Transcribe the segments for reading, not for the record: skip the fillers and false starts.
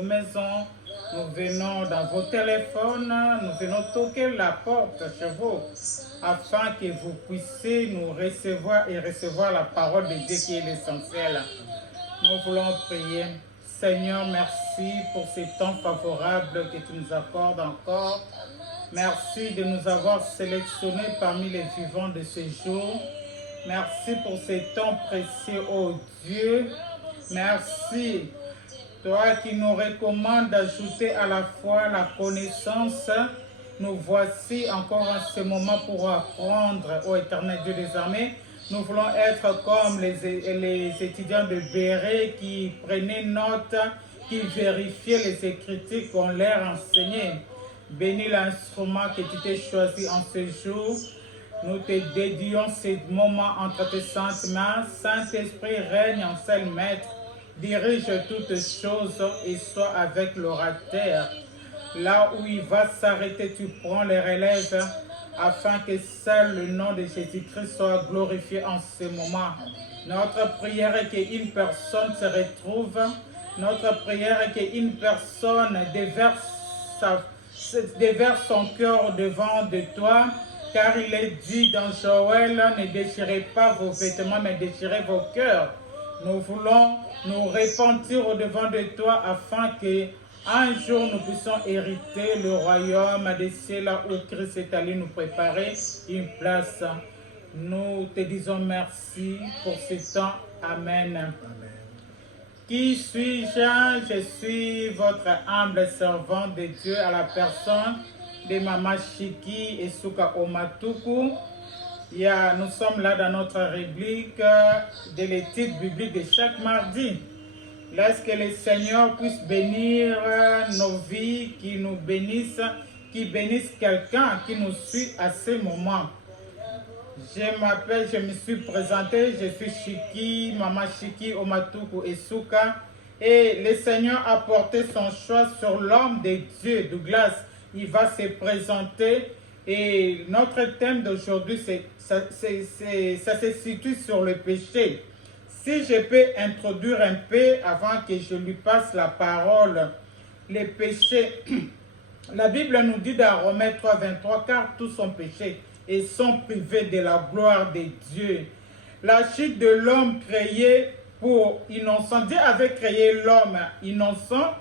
maisons, nous venons dans vos téléphones, nous venons toquer la porte chez vous afin que vous puissiez nous recevoir et recevoir la parole de Dieu qui est l'essentiel. Nous voulons prier. Seigneur, merci pour ces temps favorables que tu nous accordes encore. Merci de nous avoir sélectionnés parmi les vivants de ce jour. Merci pour ces temps précieux, ô Dieu. Merci, toi qui nous recommandes d'ajouter à la foi la connaissance. Nous voici encore en ce moment pour apprendre, ô éternel Dieu des armées. Nous voulons être comme les étudiants de Béret qui prenaient note, qui vérifiaient les écritures qu'on leur enseignait. Bénis l'instrument que tu t'es choisi en ce jour. Nous te dédions ces moments entre tes saintes mains. Saint-Esprit règne en seul maître. Dirige toutes choses et sois avec l'orateur. Là où il va s'arrêter, tu prends les relèves afin que seul le nom de Jésus-Christ soit glorifié en ce moment. Notre prière est qu'une personne se retrouve. Notre prière est qu'une personne déverse son cœur devant de toi, car il est dit dans Joël, ne déchirez pas vos vêtements, mais déchirez vos cœurs. Nous voulons nous repentir au devant de toi afin que un jour nous puissions hériter le royaume des cieux là où Christ est allé nous préparer une place. Nous te disons merci pour ce temps. Amen. Amen. Qui suis-je? Je suis votre humble servant de Dieu à la personne de Maman Chiki et Souka Omatuku. Nous sommes là dans notre rubrique de l'étude biblique de chaque mardi. Laisse que le Seigneur puisse bénir nos vies, qui nous bénisse, qui bénisse quelqu'un qui nous suit à ce moment. Je me suis présenté, je suis Chiki, Maman Chiki, Omatuku et Souka. Et le Seigneur a porté son choix sur l'homme de Dieu, Douglas. Il va se présenter et notre thème d'aujourd'hui, ça se situe sur le péché. Si je peux introduire un peu avant que je lui passe la parole, les péchés. La Bible nous dit dans Romains 3, 23, car tous sont péchés et sont privés de la gloire de Dieu. La chute de l'homme créé pour innocent. Dieu avait créé l'homme innocent,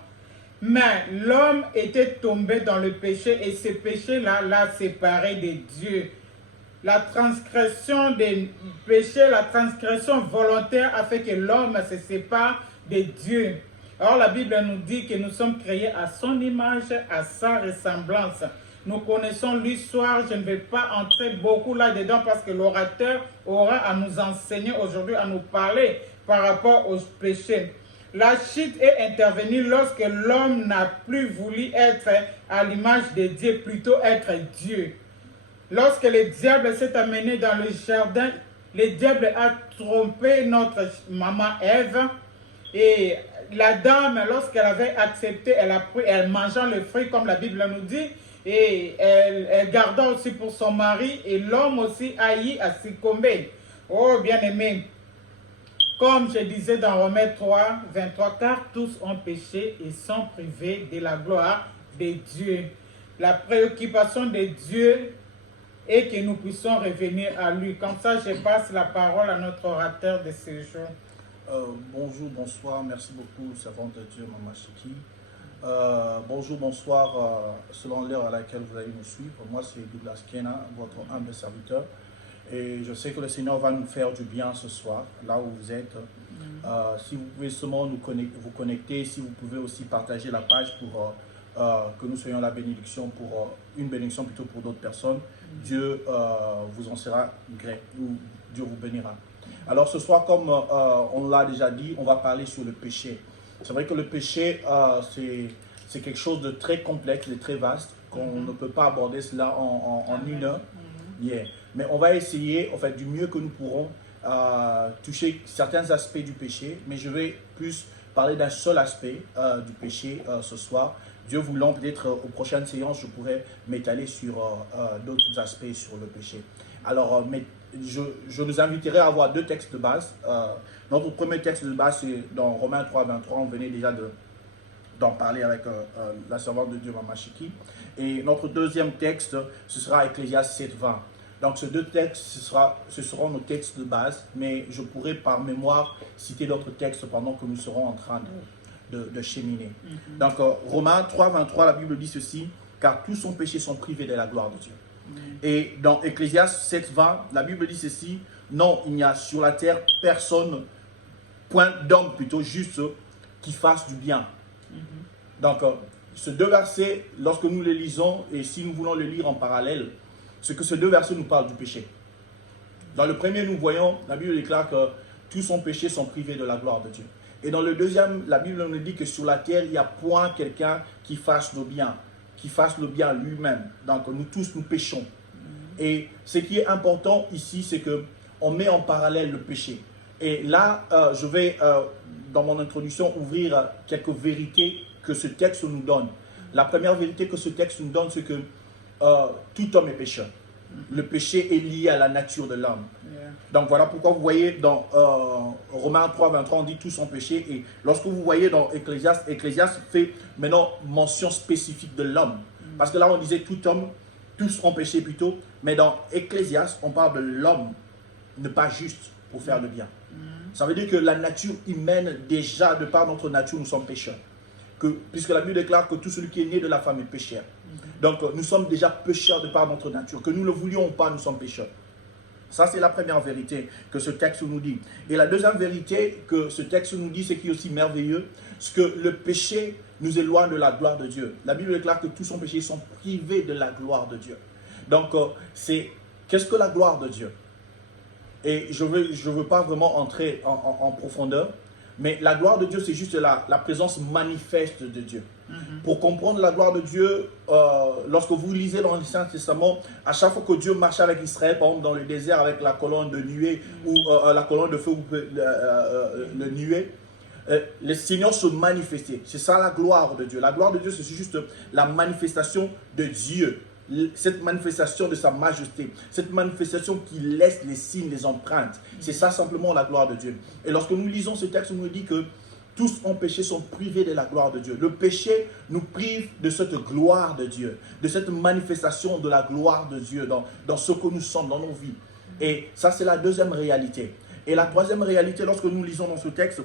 mais l'homme était tombé dans le péché et ce péché-là l'a séparé de Dieu. La transgression des péchés, la transgression volontaire a fait que l'homme se sépare de Dieu. Alors la Bible nous dit que nous sommes créés à son image, à sa ressemblance. Nous connaissons l'histoire, je ne vais pas entrer beaucoup là-dedans parce que l'orateur aura à nous enseigner aujourd'hui, à nous parler par rapport aux péchés. La chute est intervenue lorsque l'homme n'a plus voulu être à l'image de Dieu, plutôt être Dieu. Lorsque le diable s'est amené dans le jardin, le diable a trompé notre maman Ève. Et la dame, lorsqu'elle avait accepté, elle mangeant le fruit comme la Bible nous dit. Et elle garda aussi pour son mari. Et l'homme aussi haït à succomber. Oh bien-aimé, comme je disais dans Romains 3, 23, car tous ont péché et sont privés de la gloire de Dieu. La préoccupation de Dieu et que nous puissions revenir à lui. Comme ça, je passe la parole à notre orateur de ce jour. Bonjour, bonsoir, merci beaucoup, servante de Dieu, Maman Chiki. Bonjour, bonsoir, selon l'heure à laquelle vous allez nous suivre. Moi, c'est Douglas Kena, votre humble serviteur. Et je sais que le Seigneur va nous faire du bien ce soir, là où vous êtes. Si vous pouvez seulement vous connecter, si vous pouvez aussi partager la page pour que nous soyons la bénédiction, une bénédiction plutôt pour d'autres personnes. Dieu vous en sera gré, ou Dieu vous bénira. Alors ce soir, comme on l'a déjà dit, on va parler sur le péché. C'est vrai que le péché, c'est quelque chose de très complexe, de très vaste, qu'on ne peut pas aborder cela en une heure. Yeah. Mais on va essayer, en fait, du mieux que nous pourrons, toucher certains aspects du péché, mais je vais plus parler d'un seul aspect du péché ce soir. Dieu voulant, peut-être aux prochaines séances, je pourrais m'étaler sur d'autres aspects sur le péché. Alors, je nous inviterai à avoir deux textes de base. Notre premier texte de base, c'est dans Romains 3, 23. On venait déjà d'en parler avec la servante de Dieu, Mama Chiki. Et notre deuxième texte, ce sera Ecclésiaste 7:20. Donc ces deux textes, ce seront nos textes de base, mais je pourrai par mémoire citer d'autres textes pendant que nous serons en train de cheminer. Donc Romains 3:23, la Bible dit ceci, car tous sont péchés, sont privés de la gloire de Dieu. Et dans Ecclésiaste 7:20, la Bible dit ceci, non, il n'y a sur la terre personne, point d'homme plutôt, juste qui fasse du bien. Donc ces deux versets, lorsque nous les lisons, et si nous voulons les lire en parallèle, c'est que ces deux versets nous parlent du péché. Dans le premier, nous voyons, la Bible déclare que tous sont péchés, sont privés de la gloire de Dieu. Et dans le deuxième, la Bible nous dit que sur la terre, il n'y a point quelqu'un qui fasse le bien, lui-même. Donc nous tous, nous péchons. Et ce qui est important ici, c'est qu'on met en parallèle le péché. Et là, je vais, dans mon introduction, ouvrir quelques vérités que ce texte nous donne. La première vérité que ce texte nous donne, c'est que tout homme est pécheur. Le péché est lié à la nature de l'homme. Donc voilà pourquoi vous voyez dans Romains 3:23, on dit tous sont péchés. Et lorsque vous voyez dans Ecclésiaste, Ecclésiaste fait maintenant mention spécifique de l'homme. Parce que là on disait tout homme, tous ont péché plutôt. Mais dans Ecclésiaste, on parle de l'homme, ne pas juste pour faire le bien. Ça veut dire que la nature humaine, déjà de par notre nature, nous sommes pécheurs. Puisque la Bible déclare que tout celui qui est né de la femme est pécheur. Donc nous sommes déjà pécheurs de par notre nature. Que nous le voulions ou pas, nous sommes pécheurs. Ça, c'est la première vérité que ce texte nous dit. Et la deuxième vérité que ce texte nous dit, c'est qui est aussi merveilleux, c'est que le péché nous éloigne de la gloire de Dieu. La Bible déclare que tous sont péchés, sont privés de la gloire de Dieu. Donc, qu'est-ce que la gloire de Dieu? Et je veux pas vraiment entrer en profondeur, mais la gloire de Dieu, c'est juste la présence manifeste de Dieu. Pour comprendre la gloire de Dieu, lorsque vous lisez dans l'Ancien Testament, à chaque fois que Dieu marchait avec Israël, par exemple dans le désert avec la colonne de nuée ou la colonne de feu ou le nuée, le Seigneur se manifestait. C'est ça la gloire de Dieu. La gloire de Dieu, c'est juste la manifestation de Dieu. Cette manifestation de sa majesté, cette manifestation qui laisse les signes, les empreintes. C'est ça simplement la gloire de Dieu. Et lorsque nous lisons ce texte, on nous dit que tous ont péché, sont privés de la gloire de Dieu. Le péché nous prive de cette gloire de Dieu, de cette manifestation de la gloire de Dieu dans ce que nous sommes, dans nos vies. Et ça, c'est la deuxième réalité. Et la troisième réalité, lorsque nous lisons dans ce texte,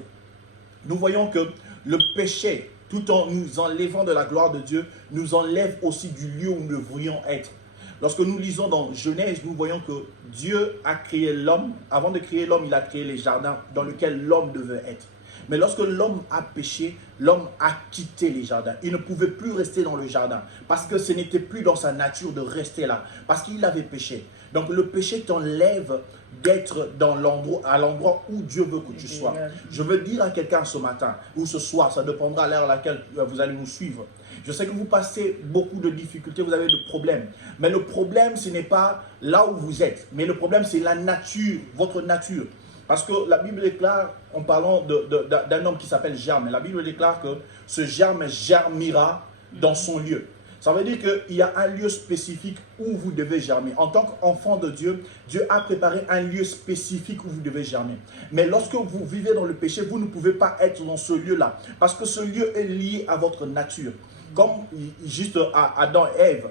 nous voyons que le péché, tout en nous enlevant de la gloire de Dieu, nous enlève aussi du lieu où nous devrions être. Lorsque nous lisons dans Genèse, nous voyons que Dieu a créé l'homme. Avant de créer l'homme, il a créé les jardins dans lesquels l'homme devait être. Mais lorsque l'homme a péché, l'homme a quitté les jardins. Il ne pouvait plus rester dans le jardin parce que ce n'était plus dans sa nature de rester là, parce qu'il avait péché. Donc le péché t'enlève d'être à l'endroit où Dieu veut que tu sois. Je veux dire à quelqu'un ce matin ou ce soir, ça dépendra à l'heure à laquelle vous allez nous suivre. Je sais que vous passez beaucoup de difficultés, vous avez des problèmes. Mais le problème, ce n'est pas là où vous êtes. Mais le problème, c'est la nature, votre nature. Parce que la Bible déclare, en parlant d'un homme qui s'appelle Germe, la Bible déclare que ce germe germira dans son lieu. Ça veut dire qu'il y a un lieu spécifique où vous devez germer. En tant qu'enfant de Dieu, Dieu a préparé un lieu spécifique où vous devez germer. Mais lorsque vous vivez dans le péché, vous ne pouvez pas être dans ce lieu-là. Parce que ce lieu est lié à votre nature. Comme juste à Adam et Ève.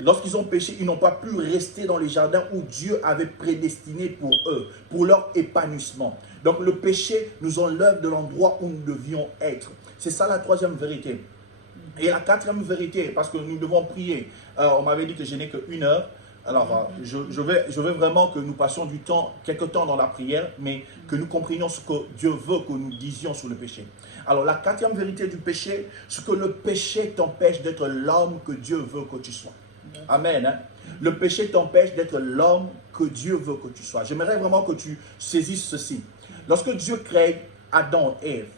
Lorsqu'ils ont péché, ils n'ont pas pu rester dans les jardins où Dieu avait prédestiné pour eux, pour leur épanouissement. Donc le péché nous enlève de l'endroit où nous devions être. C'est ça la troisième vérité. Et la quatrième vérité, parce que nous devons prier. On m'avait dit que je n'ai qu'une heure. Alors, je veux vraiment que nous passions du temps, quelque temps dans la prière, mais que nous comprenions ce que Dieu veut que nous disions sur le péché. Alors, la quatrième vérité du péché, c'est que le péché t'empêche d'être l'homme que Dieu veut que tu sois. Amen. Hein? Le péché t'empêche d'être l'homme que Dieu veut que tu sois. J'aimerais vraiment que tu saisisses ceci. Lorsque Dieu crée Adam et Ève,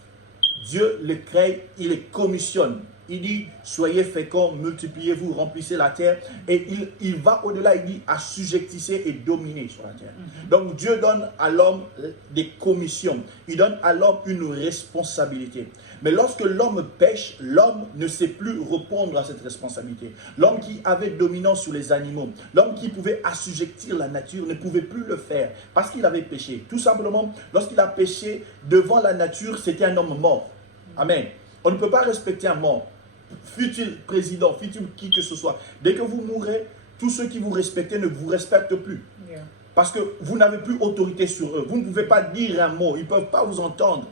Dieu les crée, il les commissionne. Il dit, soyez féconds, multipliez-vous, remplissez la terre. Et il va au-delà, il dit, assujettissez et dominez sur la terre. Donc Dieu donne à l'homme des commissions. Il donne à l'homme une responsabilité. Mais lorsque l'homme pêche, l'homme ne sait plus répondre à cette responsabilité. L'homme qui avait dominance sur les animaux, l'homme qui pouvait assujettir la nature ne pouvait plus le faire parce qu'il avait péché. Tout simplement, lorsqu'il a péché devant la nature, c'était un homme mort. Amen. On ne peut pas respecter un mort. Fut-il président, fut-il qui que ce soit. Dès que vous mourrez, tous ceux qui vous respectaient ne vous respectent plus. Yeah. Parce que vous n'avez plus autorité sur eux. Vous ne pouvez pas dire un mot. Ils ne peuvent pas vous entendre.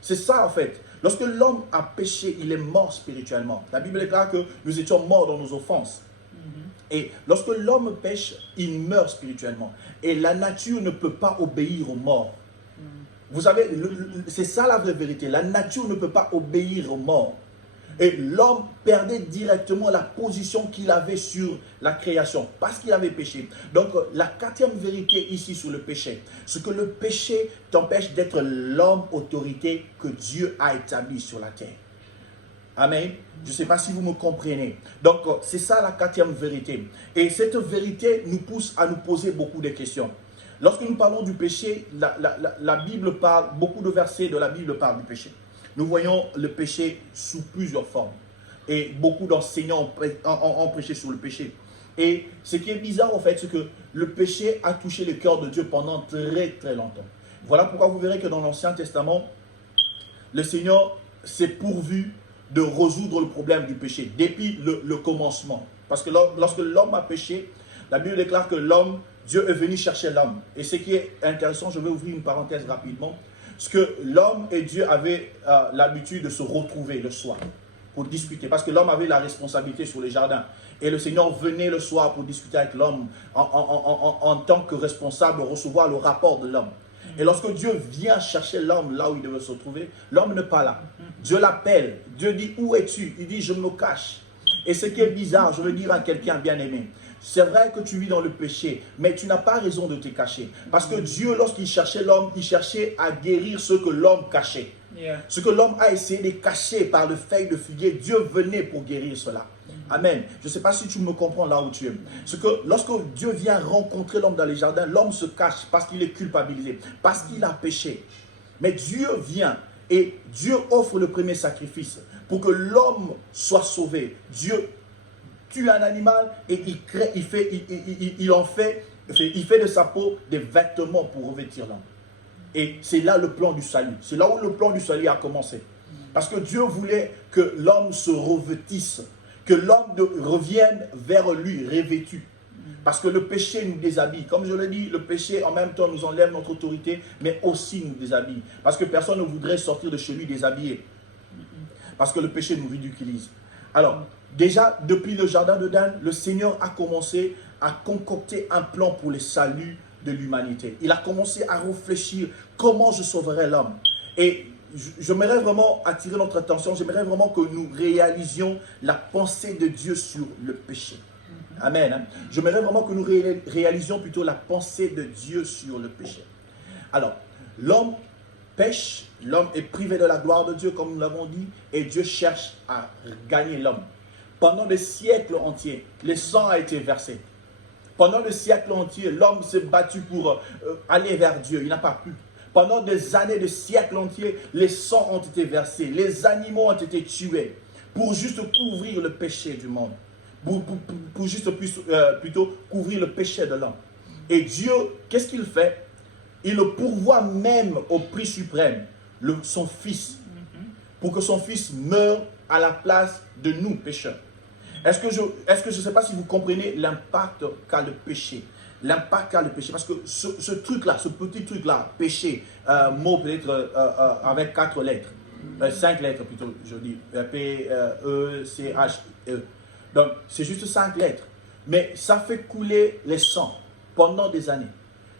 C'est ça en fait. Lorsque l'homme a péché, il est mort spirituellement. La Bible déclare que nous étions morts dans nos offenses. Et lorsque l'homme pêche, il meurt spirituellement. Et la nature ne peut pas obéir aux morts. Vous savez, c'est ça la vraie vérité. La nature ne peut pas obéir aux morts. Et l'homme perdait directement la position qu'il avait sur la création parce qu'il avait péché. Donc la quatrième vérité ici sur le péché, c'est que le péché t'empêche d'être l'homme autorité que Dieu a établi sur la terre. Amen. Je ne sais pas si vous me comprenez. Donc c'est ça la quatrième vérité. Et cette vérité nous pousse à nous poser beaucoup de questions. Lorsque nous parlons du péché, la Bible parle, beaucoup de versets de la Bible parlent du péché. Nous voyons le péché sous plusieurs formes. Et beaucoup d'enseignants ont prêché sur le péché. Et ce qui est bizarre en fait, c'est que le péché a touché le cœur de Dieu pendant très très longtemps. Voilà pourquoi vous verrez que dans l'Ancien Testament, le Seigneur s'est pourvu de résoudre le problème du péché depuis le commencement. Parce que lorsque l'homme a péché, la Bible déclare que Dieu est venu chercher l'homme. Et ce qui est intéressant, je vais ouvrir une parenthèse rapidement. Parce que l'homme et Dieu avaient l'habitude de se retrouver le soir pour discuter. Parce que l'homme avait la responsabilité sur les jardins. Et le Seigneur venait le soir pour discuter avec l'homme en tant que responsable, recevoir le rapport de l'homme. Et lorsque Dieu vient chercher l'homme là où il devait se trouver, l'homme n'est pas là. Dieu l'appelle. Dieu dit, où es-tu? Il dit, je me cache. Et ce qui est bizarre, je veux dire à quelqu'un bien aimé, c'est vrai que tu vis dans le péché, mais tu n'as pas raison de te cacher. Parce que Dieu, lorsqu'il cherchait l'homme, il cherchait à guérir ce que l'homme cachait. Yeah. Ce que l'homme a essayé de cacher par le feuille de figuier, Dieu venait pour guérir cela. Amen. Je ne sais pas si tu me comprends là où tu es. C'est que lorsque Dieu vient rencontrer l'homme dans les jardins, l'homme se cache parce qu'il est culpabilisé, parce qu'il a péché. Mais Dieu vient et Dieu offre le premier sacrifice pour que l'homme soit sauvé. Dieu tue un animal et il fait de sa peau des vêtements pour revêtir l'homme. Et c'est là le plan du salut. C'est là où le plan du salut a commencé. Parce que Dieu voulait que l'homme se revêtisse, que l'homme revienne vers lui revêtu. Parce que le péché nous déshabille. Comme je l'ai dit, le péché en même temps nous enlève notre autorité, mais aussi nous déshabille. Parce que personne ne voudrait sortir de chez lui déshabillé. Parce que le péché nous ridiculise. Alors, déjà, depuis le jardin d'Éden, le Seigneur a commencé à concocter un plan pour le salut de l'humanité. Il a commencé à réfléchir comment je sauverai l'homme. Et j'aimerais vraiment attirer notre attention, j'aimerais vraiment que nous réalisions la pensée de Dieu sur le péché. Amen. J'aimerais vraiment que nous réalisions plutôt la pensée de Dieu sur le péché. Alors, l'homme pêche, l'homme est privé de la gloire de Dieu, comme nous l'avons dit, et Dieu cherche à gagner l'homme. Pendant des siècles entiers, le sang a été versé. Pendant des siècles entiers, l'homme s'est battu pour aller vers Dieu. Il n'a pas pu. Pendant des années, des siècles entiers, les sangs ont été versés. Les animaux ont été tués pour juste couvrir le péché du monde. Pour juste plutôt couvrir le péché de l'homme. Et Dieu, qu'est-ce qu'il fait? Il le pourvoit même au prix suprême, son Fils, pour que son Fils meure à la place de nous, pécheurs. Est-ce que je ne sais pas si vous comprenez l'impact qu'a le péché. L'impact qu'a le péché. Parce que ce truc-là, ce petit truc-là, péché, mot peut-être avec 4 lettres, 5 lettres plutôt, je dis, P, E, C, H, E. Donc, c'est juste 5 lettres. Mais ça fait couler les sangs pendant des années.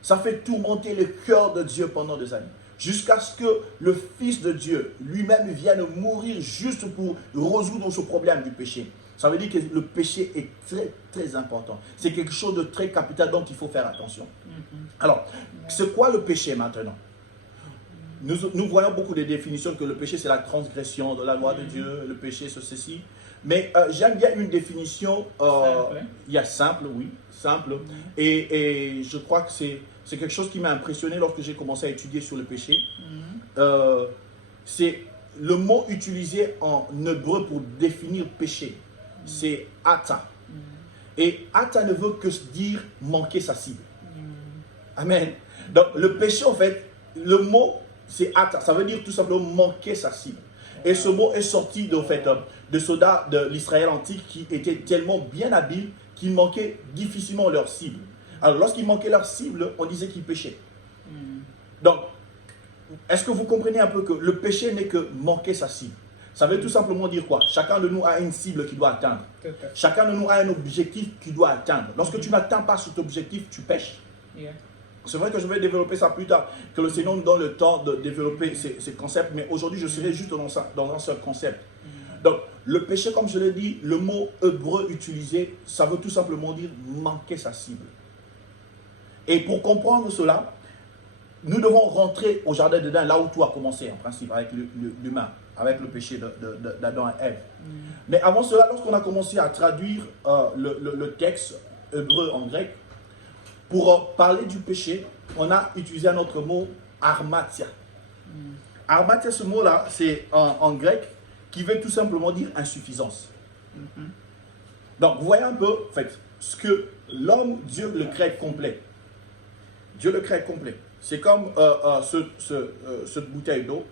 Ça fait tourmenter le cœur de Dieu pendant des années. Jusqu'à ce que le Fils de Dieu lui-même vienne mourir juste pour résoudre ce problème du péché. Ça veut dire que le péché est très, très important. C'est quelque chose de très capital dont il faut faire attention. Alors, c'est quoi le péché maintenant? Nous voyons beaucoup de définitions que le péché, c'est la transgression de la loi de Dieu. Le péché, c'est ceci. Mais j'aime bien une définition, il y a simple, oui, simple. Et je crois que c'est quelque chose qui m'a impressionné lorsque j'ai commencé à étudier sur le péché. C'est le mot utilisé en hébreu pour définir péché. C'est ata. Et ata ne veut que dire manquer sa cible. Amen. Donc le péché, en fait, le mot c'est ata. Ça veut dire tout simplement manquer sa cible. Et ce mot est sorti de soldats de l'Israël antique qui étaient tellement bien habiles qu'ils manquaient difficilement leur cible. Alors, lorsqu'ils manquaient leur cible, on disait qu'ils péchaient. Donc, est-ce que vous comprenez un peu que le péché n'est que manquer sa cible? Ça veut tout simplement dire quoi? Chacun de nous a une cible qu'il doit atteindre. Chacun de nous a un objectif qu'il doit atteindre. Lorsque tu n'atteins pas cet objectif, tu pêches. C'est vrai que je vais développer ça plus tard, que le Seigneur nous donne le temps de développer ces concepts, mais aujourd'hui, je serai juste dans un seul concept. Donc, le péché, comme je l'ai dit, le mot hébreu utilisé, ça veut tout simplement dire manquer sa cible. Et pour comprendre cela, nous devons rentrer au jardin d'Éden, là où tout a commencé, en principe, avec l'humain, avec le péché d'Adam et Ève. Mais avant cela, lorsqu'on a commencé à traduire le texte hébreu en grec, pour parler du péché, on a utilisé un autre mot, armatia. Armatia, ce mot-là, c'est en grec, qui veut tout simplement dire insuffisance. Donc, vous voyez un peu, en fait, ce que l'homme, Dieu le crée complet. Dieu le crée complet. C'est comme cette bouteille d'eau.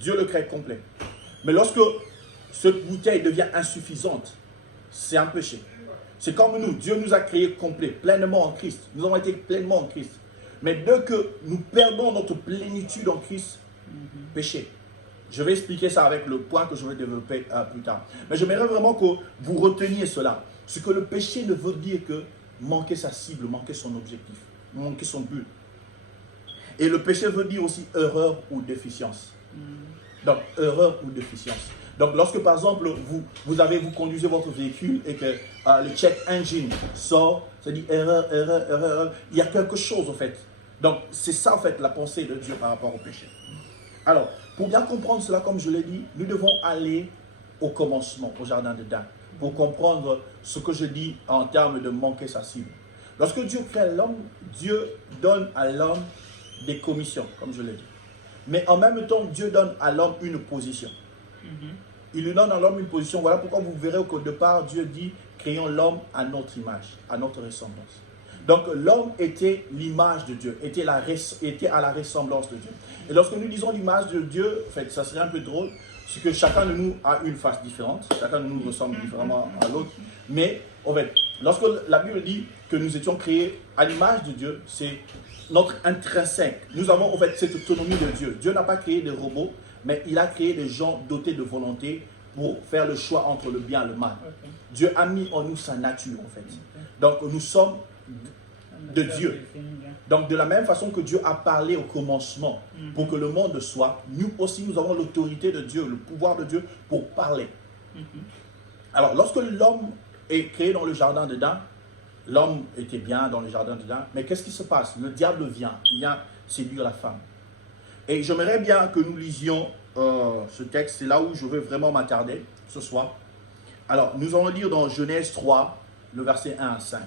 Dieu le crée complet. Mais lorsque cette bouteille devient insuffisante, c'est un péché. C'est comme nous. Dieu nous a créés complets, pleinement en Christ. Nous avons été pleinement en Christ. Mais dès que nous perdons notre plénitude en Christ, péché. Je vais expliquer ça avec le point que je vais développer plus tard. Mais j'aimerais vraiment que vous reteniez cela. Ce que le péché ne veut dire que manquer sa cible, manquer son objectif, manquer son but. Et le péché veut dire aussi erreur ou déficience. Donc, erreur ou déficience. Donc, lorsque par exemple, vous conduisez votre véhicule et que le check engine sort, ça dit erreur, erreur, erreur, erreur. Il y a quelque chose en fait. Donc, c'est ça en fait la pensée de Dieu par rapport au péché. Alors, pour bien comprendre cela, comme je l'ai dit, nous devons aller au commencement, au jardin d'Éden, pour comprendre ce que je dis en termes de manquer sa cible. Lorsque Dieu crée l'homme, Dieu donne à l'homme des commissions, comme je l'ai dit. Mais en même temps, Dieu donne à l'homme une position. Il lui donne à l'homme une position. Voilà pourquoi vous verrez qu'au départ, Dieu dit, créons l'homme à notre image, à notre ressemblance. Donc l'homme était l'image de Dieu, était à la ressemblance de Dieu. Et lorsque nous disons l'image de Dieu, en fait, ça serait un peu drôle, c'est que chacun de nous a une face différente, chacun de nous ressemble différemment à l'autre. Mais en fait, lorsque la Bible dit que nous étions créés à l'image de Dieu, c'est notre intrinsèque. Nous avons en fait cette autonomie de Dieu. Dieu n'a pas créé des robots, mais il a créé des gens dotés de volonté pour faire le choix entre le bien et le mal. Dieu a mis en nous sa nature en fait. Donc nous sommes de Dieu. Donc de la même façon que Dieu a parlé au commencement pour que le monde soit, nous aussi nous avons l'autorité de Dieu, le pouvoir de Dieu pour parler. Alors lorsque l'homme est créé dans le jardin d'Éden, l'homme était bien dans le jardin d'Éden, mais qu'est-ce qui se passe? Le diable vient séduire la femme. Et j'aimerais bien que nous lisions ce texte, c'est là où je veux vraiment m'attarder ce soir. Alors nous allons lire dans Genèse 3, le verset 1 à 5.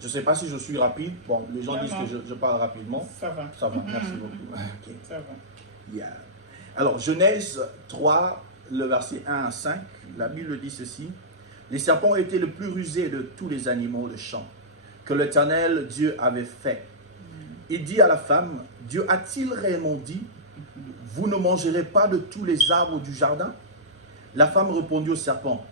Je ne sais pas si je suis rapide. Bon, les gens disent que je parle rapidement. Ça va. Ça va, merci beaucoup. Okay. Ça va. Yeah. Alors, Genèse 3, le verset 1 à 5, la Bible dit ceci. Les serpents étaient le plus rusé de tous les animaux de champ que l'Éternel Dieu avait fait. Il dit à la femme, Dieu a-t-il réellement dit, vous ne mangerez pas de tous les arbres du jardin? La femme répondit au serpent,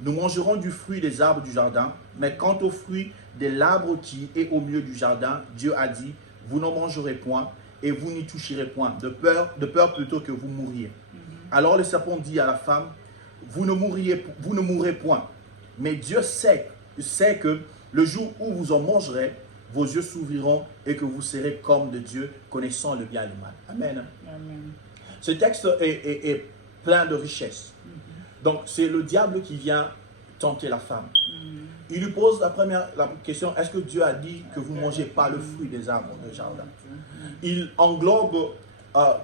nous mangerons du fruit des arbres du jardin, mais quant au fruit de l'arbre qui est au milieu du jardin, Dieu a dit, vous n'en mangerez point et vous n'y toucherez point, de peur plutôt que vous mouriez. Alors le serpent dit à la femme, vous ne mourrez point, mais Dieu sait que le jour où vous en mangerez, vos yeux s'ouvriront et que vous serez comme de Dieu, connaissant le bien et le mal. Amen. Amen. Ce texte est plein de richesses. Donc, c'est le diable qui vient tenter la femme. Il lui pose la question, est-ce que Dieu a dit que vous ne mangez pas le fruit des arbres du jardin? Il englobe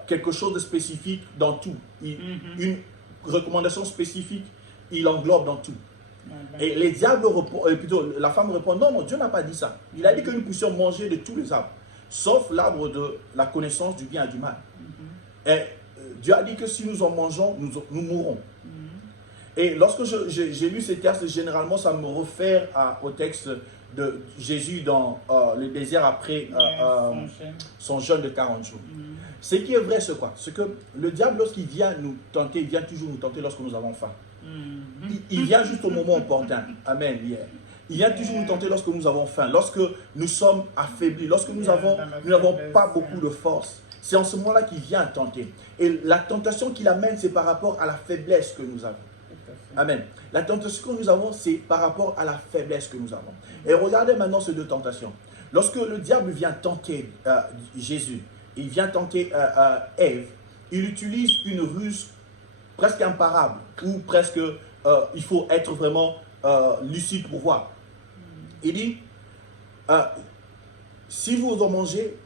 quelque chose de spécifique dans tout. Une recommandation spécifique, il englobe dans tout. Et la femme répond, non, Dieu n'a pas dit ça. Il a dit que nous puissions manger de tous les arbres, sauf l'arbre de la connaissance du bien et du mal. Et Dieu a dit que si nous en mangeons, nous mourrons. Et lorsque j'ai lu ces textes, généralement, ça me réfère au texte de Jésus dans le désert après son jeûne de 40 jours. Ce qui est vrai, c'est quoi? C'est que le diable, lorsqu'il vient nous tenter, il vient toujours nous tenter lorsque nous avons faim. Il vient juste au moment opportun. Amen. Il vient toujours nous tenter lorsque nous avons faim, lorsque nous sommes affaiblis, lorsque nous n'avons pas beaucoup de force. C'est en ce moment-là qu'il vient tenter. Et la tentation qu'il amène, c'est par rapport à la faiblesse que nous avons. Amen. La tentation que nous avons, c'est par rapport à la faiblesse que nous avons. Et regardez maintenant ces deux tentations. Lorsque le diable vient tenter Jésus, il vient tenter Ève, il utilise une ruse presque imparable, ou presque, il faut être vraiment lucide pour voir. Il dit, si vous en mangez,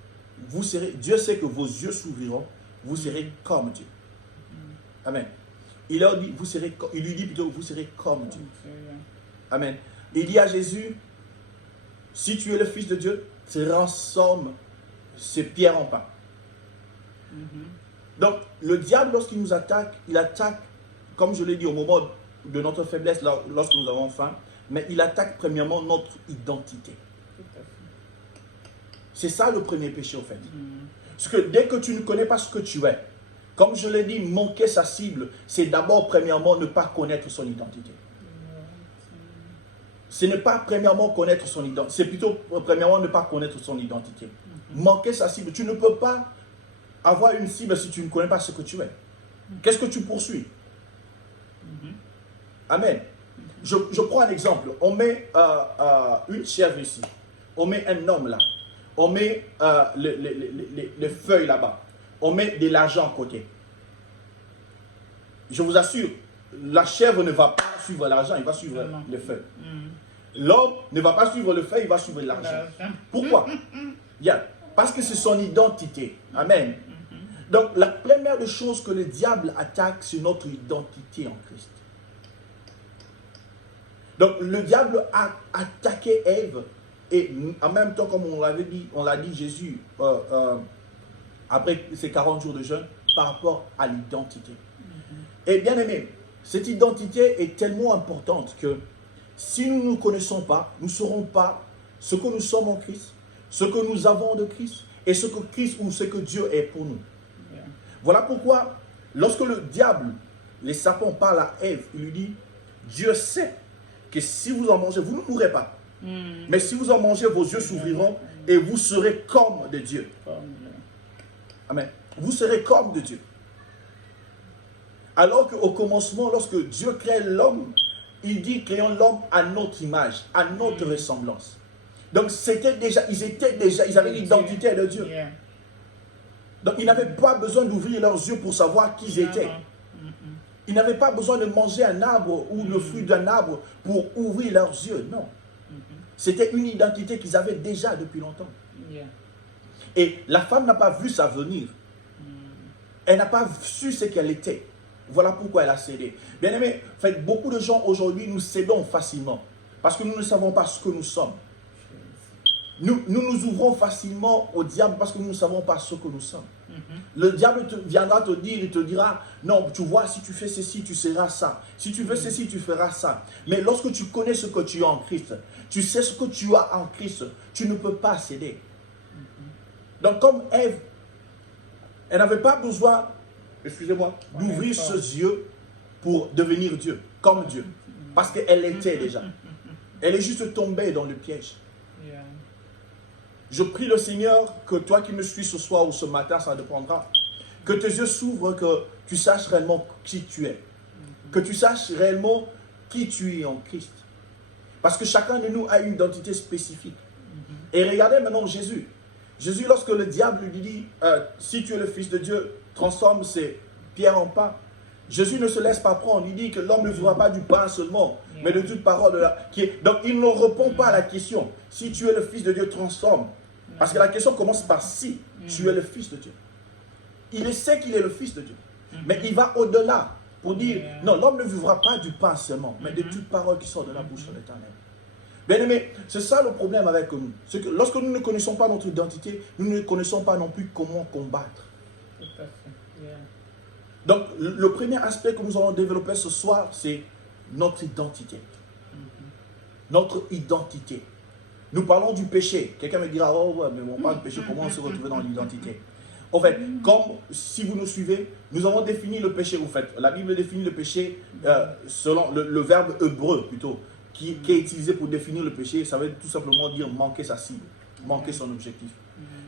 vous serez, Dieu sait que vos yeux s'ouvriront, vous serez comme Dieu. Amen. Il lui dit plutôt, vous serez comme Dieu. Amen. Il dit à Jésus, si tu es le Fils de Dieu, transforme ces pierres en pain. Donc, le diable, lorsqu'il nous attaque, il attaque, comme je l'ai dit, au moment de notre faiblesse, lorsque nous avons faim, mais il attaque premièrement notre identité. C'est ça le premier péché, au fait. Parce que dès que tu ne connais pas ce que tu es, comme je l'ai dit, manquer sa cible, c'est d'abord, premièrement, ne pas connaître son identité. Ce n'est pas premièrement connaître son identité, c'est plutôt premièrement ne pas connaître son identité. Manquer sa cible, tu ne peux pas avoir une cible si tu ne connais pas ce que tu es. Qu'est-ce que tu poursuis? Amen. Je prends un exemple. On met une chèvre ici. On met un homme là. On met les feuilles là-bas. On met de l'argent à côté. Je vous assure, la chèvre ne va pas suivre l'argent, il va suivre les feuilles. L'homme ne va pas suivre le feuille, il va suivre l'argent. Pourquoi? Bien, parce que c'est son identité. Amen. Donc, la première des choses que le diable attaque, c'est notre identité en Christ. Donc, le diable a attaqué Ève, et en même temps, comme on l'avait dit, on l'a dit, Jésus, après ces 40 jours de jeûne, par rapport à l'identité. Et bien aimé, cette identité est tellement importante que si nous ne nous connaissons pas, nous ne saurons pas ce que nous sommes en Christ, ce que nous avons de Christ, et ce que Christ ou ce que Dieu est pour nous. Voilà pourquoi, lorsque le diable, les serpents parlent à Ève, il lui dit, Dieu sait que si vous en mangez, vous ne mourrez pas. Mais si vous en mangez, vos yeux s'ouvriront et vous serez comme de Dieu. Amen. Vous serez comme de Dieu. Alors qu'au commencement, lorsque Dieu crée l'homme, il dit, créons l'homme à notre image, à notre ressemblance. Donc, ils avaient l'identité de Dieu. Donc, ils n'avaient pas besoin d'ouvrir leurs yeux pour savoir qui ils étaient. Ils n'avaient pas besoin de manger un arbre ou le fruit d'un arbre pour ouvrir leurs yeux. Non. C'était une identité qu'ils avaient déjà depuis longtemps. Et la femme n'a pas vu ça venir. Elle n'a pas su ce qu'elle était. Voilà pourquoi elle a cédé. Bien aimé, beaucoup de gens aujourd'hui, nous cédons facilement. Parce que nous ne savons pas ce que nous sommes. Nous nous ouvrons facilement au diable parce que nous ne savons pas ce que nous sommes. Le diable viendra te dire, il te dira, non, tu vois, si tu fais ceci, tu seras ça. Si tu veux ceci, tu feras ça. Mais lorsque tu connais ce que tu as en Christ, tu sais ce que tu as en Christ, tu ne peux pas céder. Donc comme Ève, elle n'avait pas besoin, excusez-moi, d'ouvrir ses yeux pour devenir Dieu, comme Dieu. Parce qu'elle l'était déjà. Elle est juste tombée dans le piège. Je prie le Seigneur que toi qui me suis ce soir ou ce matin, ça dépendra, que tes yeux s'ouvrent, que tu saches réellement qui tu es. Que tu saches réellement qui tu es en Christ. Parce que chacun de nous a une identité spécifique. Et regardez maintenant Jésus. Jésus, lorsque le diable lui dit, si tu es le Fils de Dieu, transforme ces pierres en pain. Jésus ne se laisse pas prendre. Il dit que l'homme ne vivra pas du pain seulement, mais de toute parole de la... Donc il ne répond pas à la question. Si tu es le Fils de Dieu, transforme. Parce que la question commence par si tu es le Fils de Dieu. Il sait qu'il est le Fils de Dieu. Mais il va au-delà pour dire, non, l'homme ne vivra pas du pain seulement, mais de toute parole qui sort de la bouche de l'Éternel. Bien aimé, c'est ça le problème avec nous. C'est que lorsque nous ne connaissons pas notre identité, nous ne connaissons pas non plus comment combattre. Donc, le premier aspect que nous allons développer ce soir, c'est notre identité. Notre identité. Nous parlons du péché. Quelqu'un me dira, oh ouais, mais on parle du péché, comment on se retrouve dans l'identité? En fait, comme si vous nous suivez, nous avons défini le péché. En fait, la Bible définit le péché selon le verbe hébreu plutôt, qui est utilisé pour définir le péché. Ça veut tout simplement dire manquer sa cible, manquer son objectif.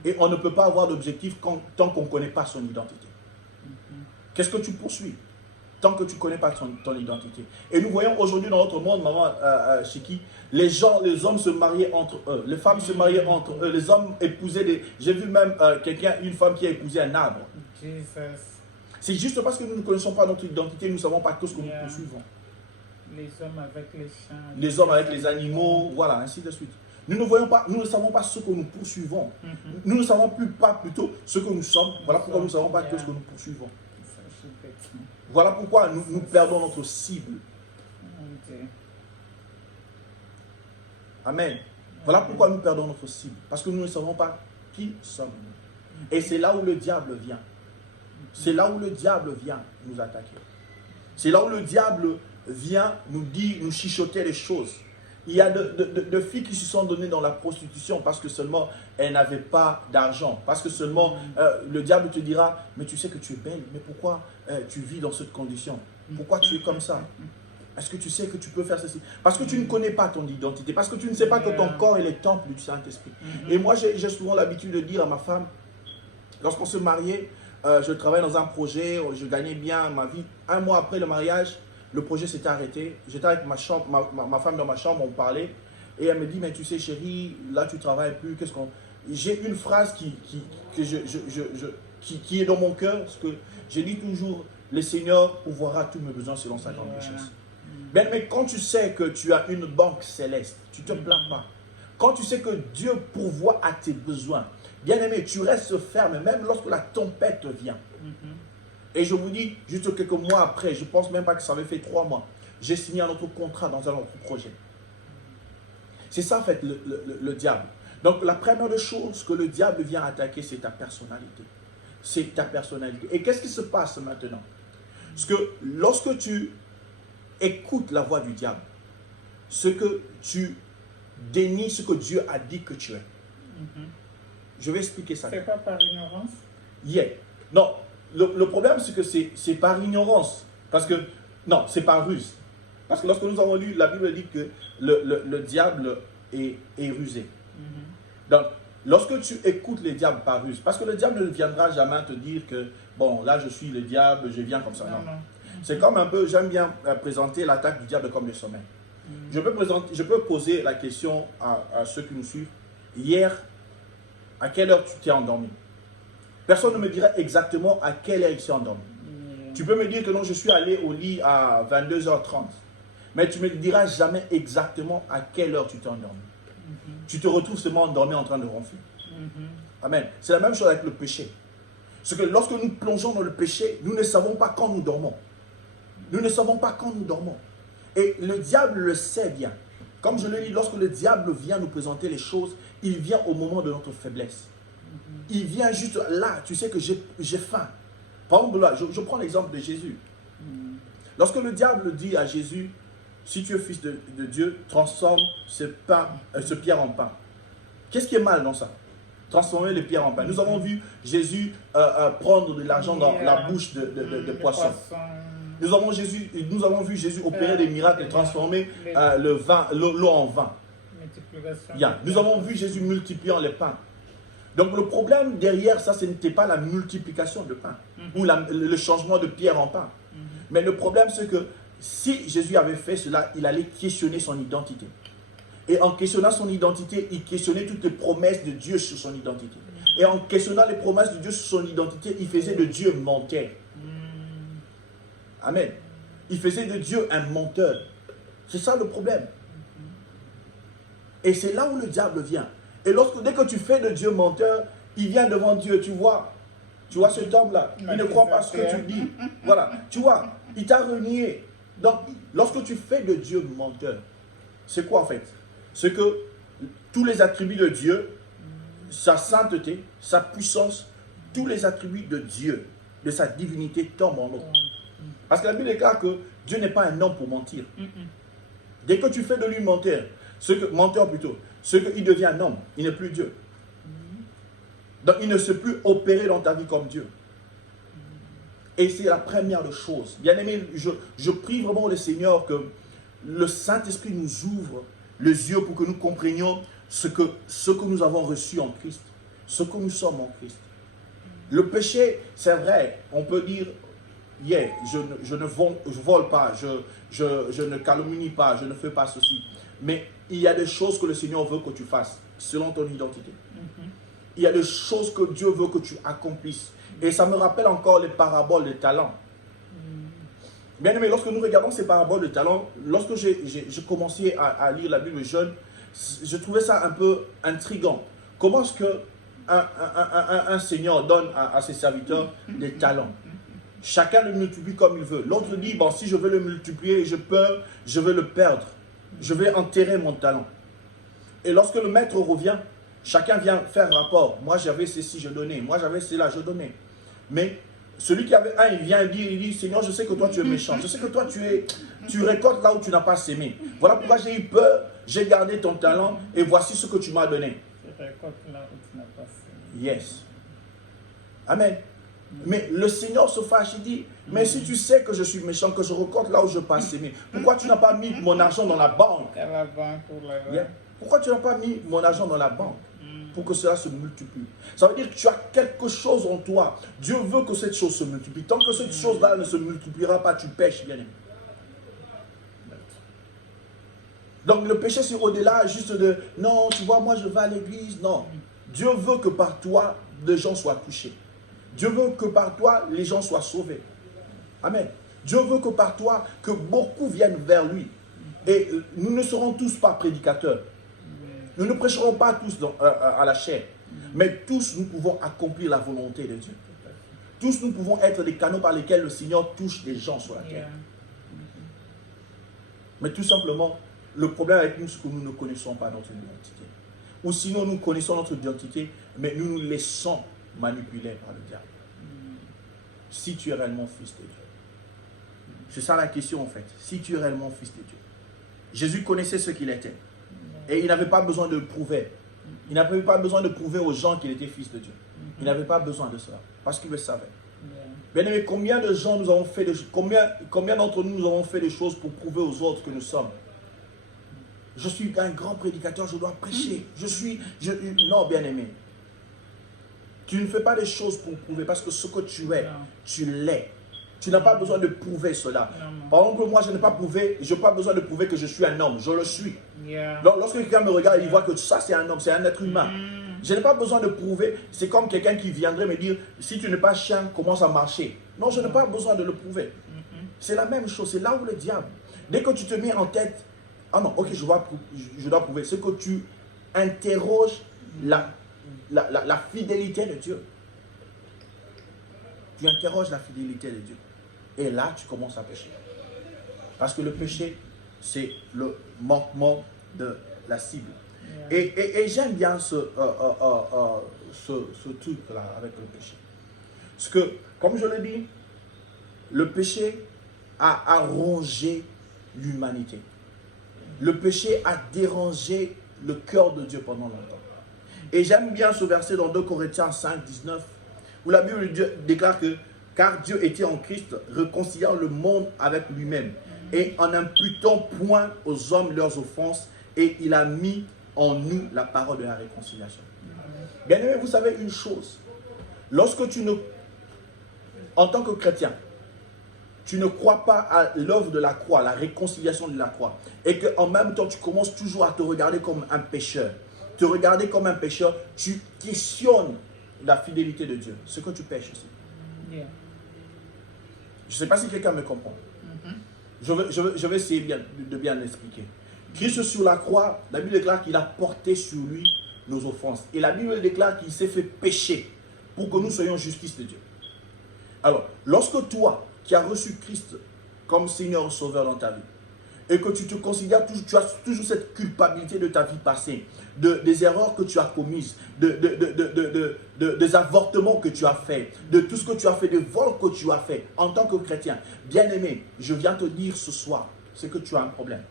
Et on ne peut pas avoir d'objectif tant qu'on ne connaît pas son identité. Qu'est-ce que tu poursuis tant que tu ne connais pas ton identité? Et nous voyons aujourd'hui dans notre monde, maman Chiki, les hommes se mariaient entre eux, les femmes se mariaient entre eux, les hommes épousaient des... J'ai vu même une femme qui a épousé un arbre. C'est juste parce que nous ne connaissons pas notre identité, nous ne savons pas tout ce que nous poursuivons. Les hommes avec les chiens. Les hommes avec les animaux, voilà, ainsi de suite. Nous ne voyons pas, nous ne savons pas ce que nous poursuivons. Nous ne savons pas plutôt ce que nous sommes. Voilà pourquoi nous ne savons pas tout ce que nous poursuivons. Voilà pourquoi nous perdons notre cible. Amen. Voilà pourquoi nous perdons notre cible. Parce que nous ne savons pas qui sommes-nous. Et c'est là où le diable vient. C'est là où le diable vient nous attaquer. C'est là où le diable vient nous chichoter les choses. Il y a de filles qui se sont données dans la prostitution parce que seulement elles n'avaient pas d'argent. Parce que seulement le diable te dira, mais tu sais que tu es belle, mais pourquoi tu vis dans cette condition? Pourquoi tu es comme ça? Est-ce que tu sais que tu peux faire ceci? Parce que tu ne connais pas ton identité. Parce que tu ne sais pas que ton corps est le temple du Saint-Esprit. Et moi, j'ai souvent l'habitude de dire à ma femme, lorsqu'on se mariait, je travaillais dans un projet, je gagnais bien ma vie. Un mois après le mariage, le projet s'était arrêté. J'étais avec ma femme dans ma chambre, on parlait. Et elle me dit, mais tu sais chérie, là tu ne travailles plus. J'ai une phrase qui est dans mon cœur. Parce que je dis toujours, le Seigneur pourvoira tous mes besoins selon sa grande richesse. Mais quand tu sais que tu as une banque céleste, tu ne te plains pas. Quand tu sais que Dieu pourvoit à tes besoins, bien aimé, tu restes ferme, même lorsque la tempête vient. Et je vous dis, juste quelques mois après, je ne pense même pas que ça avait fait 3 mois, j'ai signé un autre contrat dans un autre projet. C'est ça en fait le diable. Donc la première des choses que le diable vient attaquer, c'est ta personnalité. C'est ta personnalité. Et qu'est-ce qui se passe maintenant? Parce que lorsque tu écoutes la voix du diable, ce que tu dénies, ce que Dieu a dit que tu es. Je vais expliquer ça. C'est pas par ignorance? Non, le problème c'est que c'est par ignorance. Parce que, non, c'est par ruse. Parce que lorsque nous avons lu, la Bible dit que le diable est rusé. Donc, lorsque tu écoutes le diable par ruse, parce que le diable ne viendra jamais te dire que, bon, là je suis le diable, je viens comme ça. Non. C'est comme un peu, j'aime bien présenter l'attaque du diable comme le sommeil. Je peux poser la question à ceux qui nous suivent. Hier, à quelle heure tu t'es endormi? Personne ne me dirait exactement à quelle heure il s'est endormi. Tu peux me dire que non, je suis allé au lit à 22h30. Mais tu ne me diras jamais exactement à quelle heure tu t'es endormi. Tu te retrouves seulement endormi en train de ronfler. Amen. C'est la même chose avec le péché. Parce que lorsque nous plongeons dans le péché, nous ne savons pas quand nous dormons. Nous ne savons pas quand nous dormons. Et le diable le sait bien. Comme je le dis, lorsque le diable vient nous présenter les choses, il vient au moment de notre faiblesse. Il vient juste là, tu sais que j'ai faim. Par exemple, là, je prends l'exemple de Jésus. Lorsque le diable dit à Jésus, si tu es fils de Dieu, transforme ce pierre en pain. Qu'est-ce qui est mal dans ça? Transformer les pierres en pain. Nous avons vu Jésus prendre de l'argent dans la bouche de poissons. Nous avons vu Jésus opérer des miracles et transformer l'eau en vin. Nous avons vu Jésus multipliant les pains. Donc le problème derrière ça, ce n'était pas la multiplication de pain ou le changement de pierre en pain. Mais le problème, c'est que si Jésus avait fait cela, il allait questionner son identité. Et en questionnant son identité, il questionnait toutes les promesses de Dieu sur son identité. Et en questionnant les promesses de Dieu sur son identité, il faisait de Dieu menteur. Amen. Il faisait de Dieu un menteur. C'est ça le problème. Et c'est là où le diable vient. Et dès que tu fais de Dieu menteur, il vient devant Dieu, tu vois cet homme-là, il ne croit pas ce que tu dis. Voilà, tu vois, il t'a renié. Donc, lorsque tu fais de Dieu menteur, c'est quoi en fait? C'est que tous les attributs de Dieu, sa sainteté, sa puissance, tous les attributs de Dieu, de sa divinité tombent en eau. Parce que la Bible déclare que Dieu n'est pas un homme pour mentir. Dès que tu fais de lui menteur, ce qu'il devient un homme, il n'est plus Dieu. Donc, il ne sait plus opérer dans ta vie comme Dieu. Et c'est la première des choses. Bien aimé, je prie vraiment le Seigneur que le Saint-Esprit nous ouvre les yeux pour que nous comprenions ce que nous avons reçu en Christ, ce que nous sommes en Christ. Le péché, c'est vrai, on peut dire, yeah, je ne vole pas, je ne calomnie pas, je ne fais pas ceci. Mais il y a des choses que le Seigneur veut que tu fasses, selon ton identité. Il y a des choses que Dieu veut que tu accomplisses. Et ça me rappelle encore les paraboles des talents. Bien aimé, lorsque nous regardons ces paraboles de talents, lorsque j'ai commencé à lire la Bible jeune, je trouvais ça un peu intriguant. Comment est-ce qu'un Seigneur donne à ses serviteurs des talents? Chacun le multiplie comme il veut. L'autre dit, bon, si je veux le multiplier, je veux le perdre. Je vais enterrer mon talent. Et lorsque le maître revient, chacun vient faire rapport. Moi, j'avais ceci, je donnais. Moi, j'avais cela, je donnais. Mais celui qui avait un, il vient dire, il dit, Seigneur, je sais que toi, tu es méchant. Je sais que toi, tu récoltes là où tu n'as pas sémé. Voilà pourquoi j'ai eu peur. J'ai gardé ton talent et voici ce que tu m'as donné. Tu récoltes là où tu n'as pas semé. Yes. Amen. Mais le Seigneur se fâche, il dit, mais si tu sais que je suis méchant, que je récolte là où je n'ai pas sémé, pourquoi tu n'as pas mis mon argent dans la banque? À la banque ou la Yeah. Pourquoi tu n'as pas mis mon argent dans la banque pour que cela se multiplie? Ça veut dire que tu as quelque chose en toi. Dieu veut que cette chose se multiplie. Tant que cette chose-là ne se multipliera pas, tu pêches, bien aimé. Donc le péché, c'est au-delà juste de « Non, tu vois, moi je vais à l'église. » Non. Dieu veut que par toi, les gens soient touchés. Dieu veut que par toi, les gens soient sauvés. Amen. Dieu veut que par toi, que beaucoup viennent vers lui. Et nous ne serons tous pas prédicateurs. Nous ne prêcherons pas tous à la chair. Mais tous, nous pouvons accomplir la volonté de Dieu. Tous, nous pouvons être des canaux par lesquels le Seigneur touche les gens sur la terre. Mais tout simplement, le problème avec nous, c'est que nous ne connaissons pas notre identité. Ou sinon, nous connaissons notre identité, mais nous nous laissons manipuler par le diable. Si tu es réellement fils de Dieu. C'est ça la question en fait. Si tu es réellement fils de Dieu. Jésus connaissait ce qu'il était. Et il n'avait pas besoin de le prouver. Il n'avait pas besoin de prouver aux gens qu'il était fils de Dieu. Il n'avait pas besoin de cela. Parce qu'il le savait. Bien aimé, combien de gens nous avons fait de, combien d'entre nous avons fait des choses pour prouver aux autres que nous sommes? Je suis un grand prédicateur, je dois prêcher. Non, bien aimé. Tu ne fais pas des choses pour prouver parce que ce que tu es, tu l'es. Tu n'as pas besoin de prouver cela. Par exemple, moi, je n'ai pas besoin de prouver que je suis un homme. Je le suis. Donc, lorsque quelqu'un me regarde, il voit que ça, c'est un homme, c'est un être humain. Je n'ai pas besoin de prouver. C'est comme quelqu'un qui viendrait me dire, si tu n'es pas chien, commence à marcher. Non, je n'ai pas besoin de le prouver. C'est la même chose. C'est là où le diable. Dès que tu te mets en tête, ah non, ok, je dois prouver. C'est que tu interroges la fidélité de Dieu. Tu interroges la fidélité de Dieu. Et là, tu commences à pécher. Parce que le péché, c'est le manquement de la cible. Et j'aime bien ce truc-là avec le péché. Parce que, comme je l'ai dit, le péché a rongé l'humanité. Le péché a dérangé le cœur de Dieu pendant longtemps. Et j'aime bien ce verset dans 2 Corinthiens 5, 19, où la Bible déclare que car Dieu était en Christ, réconciliant le monde avec lui-même, et en n'imputant point aux hommes leurs offenses, et il a mis en nous la parole de la réconciliation. Bien aimé, vous savez une chose, lorsque en tant que chrétien, tu ne crois pas à l'œuvre de la croix, la réconciliation de la croix, et qu'en même temps, tu commences toujours à te regarder comme un pécheur, tu questionnes la fidélité de Dieu, ce que tu pêches aussi. Je ne sais pas si quelqu'un me comprend. Je vais essayer de bien l'expliquer. Christ sur la croix, la Bible déclare qu'il a porté sur lui nos offenses. Et la Bible déclare qu'il s'est fait pécher pour que nous soyons justice de Dieu. Alors, lorsque toi, qui as reçu Christ comme Seigneur et Sauveur dans ta vie, et que tu te considères toujours, tu as toujours cette culpabilité de ta vie passée, des erreurs que tu as commises, des avortements que tu as fait, de tout ce que tu as fait, des vols que tu as fait en tant que chrétien. Bien-aimé, je viens te dire ce soir, c'est que tu as un problème.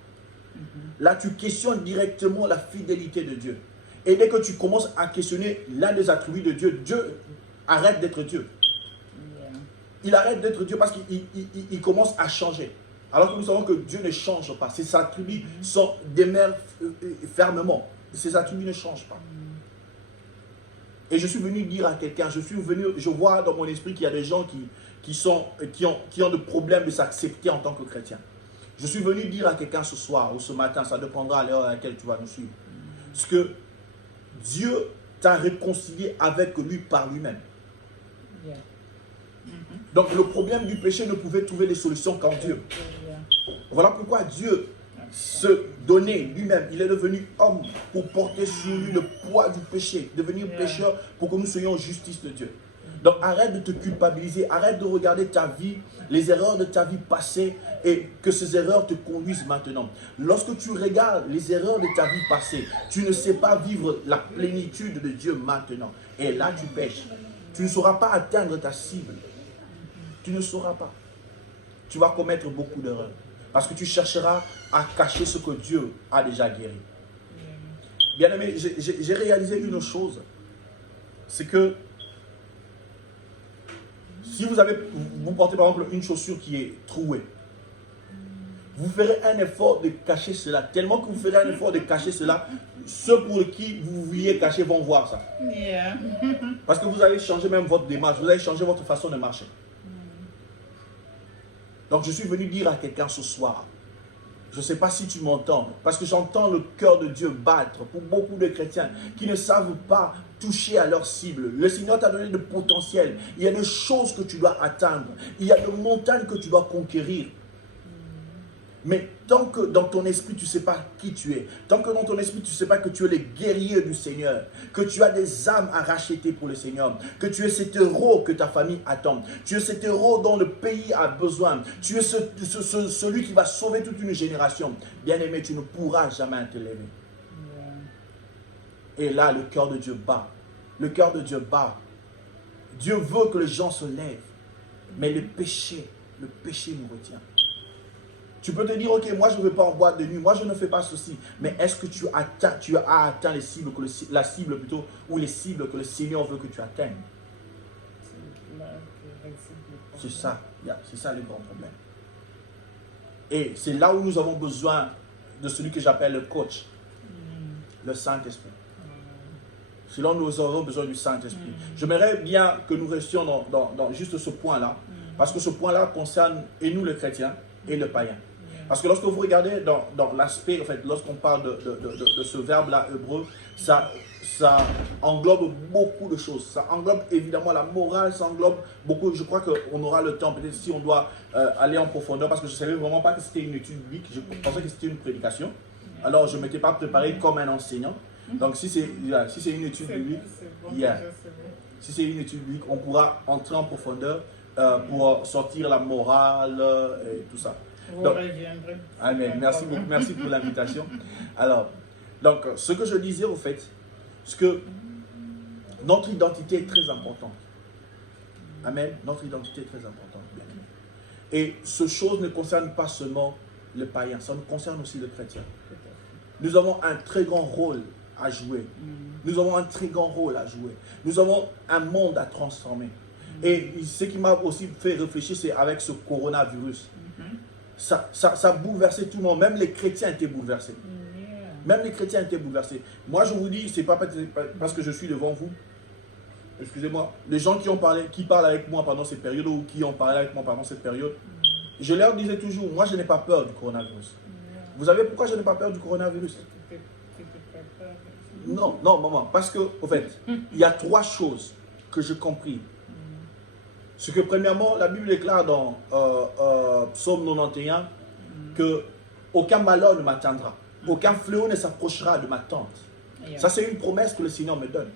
Là, tu questionnes directement la fidélité de Dieu. Et dès que tu commences à questionner l'un des attributs de Dieu, Dieu arrête d'être Dieu. Il arrête d'être Dieu parce qu'il commence à changer. Alors que nous savons que Dieu ne change pas. Ses attributs demeurent fermement. Ses attributs ne changent pas. Et je suis venu dire à quelqu'un, je vois dans mon esprit qu'il y a des gens qui ont des problèmes de s'accepter en tant que chrétien. Je suis venu dire à quelqu'un ce soir ou ce matin, ça dépendra à l'heure à laquelle tu vas nous suivre, parce que Dieu t'a réconcilié avec lui par lui-même. Donc le problème du péché ne pouvait trouver des solutions qu'en Dieu. Voilà pourquoi Dieu se donnait lui-même. Il est devenu homme pour porter sur lui le poids du péché, devenir pécheur pour que nous soyons en justice de Dieu. Donc arrête de te culpabiliser, arrête de regarder ta vie, les erreurs de ta vie passée et que ces erreurs te conduisent maintenant. Lorsque tu regardes les erreurs de ta vie passée, tu ne sais pas vivre la plénitude de Dieu maintenant. Et là tu pêches. Tu ne sauras pas atteindre ta cible. Tu ne sauras pas. Tu vas commettre beaucoup d'erreurs. Parce que tu chercheras à cacher ce que Dieu a déjà guéri. Bien aimé, j'ai réalisé une chose. C'est que si vous portez par exemple une chaussure qui est trouée, vous ferez un effort de cacher cela. Tellement que vous ferez un effort de cacher cela, ceux pour qui vous vouliez cacher vont voir ça. Parce que vous avez changé même votre démarche, vous avez changé votre façon de marcher. Donc je suis venu dire à quelqu'un ce soir, je ne sais pas si tu m'entends, parce que j'entends le cœur de Dieu battre pour beaucoup de chrétiens qui ne savent pas toucher à leur cible. Le Seigneur t'a donné de potentiel. Il y a des choses que tu dois atteindre. Il y a des montagnes que tu dois conquérir. Mais tant que dans ton esprit, tu ne sais pas qui tu es, tant que dans ton esprit, tu ne sais pas que tu es le guerrier du Seigneur, que tu as des âmes à racheter pour le Seigneur, que tu es cet héros que ta famille attend, tu es cet héros dont le pays a besoin, tu es celui qui va sauver toute une génération. Bien-aimé, tu ne pourras jamais te lever. Et là, le cœur de Dieu bat. Le cœur de Dieu bat. Dieu veut que les gens se lèvent, mais le péché nous retient. Tu peux te dire, ok, moi je ne vais pas en boîte de nuit, moi je ne fais pas ceci. Mais est-ce que tu as atteint les cibles, la cible plutôt, ou les cibles que le Seigneur veut que tu atteignes? C'est ça, c'est ça le grand problème. Et c'est là où nous avons besoin de celui que j'appelle le coach, le Saint-Esprit. C'est là où nous avons besoin du Saint-Esprit. J'aimerais bien que nous restions dans juste ce point-là, parce que ce point-là concerne et nous les chrétiens et le païen. Parce que lorsque vous regardez dans l'aspect, en fait, lorsqu'on parle de ce verbe-là hébreu, ça englobe beaucoup de choses. Ça englobe évidemment la morale, ça englobe beaucoup. Je crois qu'on aura le temps, peut-être si on doit aller en profondeur, parce que je ne savais vraiment pas que c'était une étude biblique, je pensais que c'était une prédication. Alors je ne m'étais pas préparé comme un enseignant. Donc si c'est une étude biblique, si c'est une étude biblique, on pourra entrer en profondeur pour sortir la morale et tout ça. Donc, amen. Merci beaucoup. Merci pour l'invitation. Alors, donc, ce que je disais au fait, c'est que notre identité est très importante. Amen. Notre identité est très importante. Et ce chose ne concerne pas seulement le païen, ça nous concerne aussi le chrétien. Nous avons un très grand rôle à jouer. Nous avons un très grand rôle à jouer. Nous avons un monde à transformer. Et ce qui m'a aussi fait réfléchir, c'est avec ce coronavirus. Ça a bouleversé tout le monde. Même les chrétiens étaient bouleversés. Même les chrétiens étaient bouleversés. Moi, je vous dis, ce n'est pas parce que je suis devant vous. Excusez-moi. Les gens qui parlent avec moi pendant cette période ou qui ont parlé avec moi pendant cette période, je leur disais toujours, moi, je n'ai pas peur du coronavirus. Vous savez pourquoi je n'ai pas peur du coronavirus? Non, maman. Parce que, au fait, il y a 3 choses que j'ai compris. Ce que premièrement, la Bible déclare dans Psaume 91 que aucun malheur ne m'atteindra, aucun fléau ne s'approchera de ma tente. Ça, c'est une promesse que le Seigneur me donne.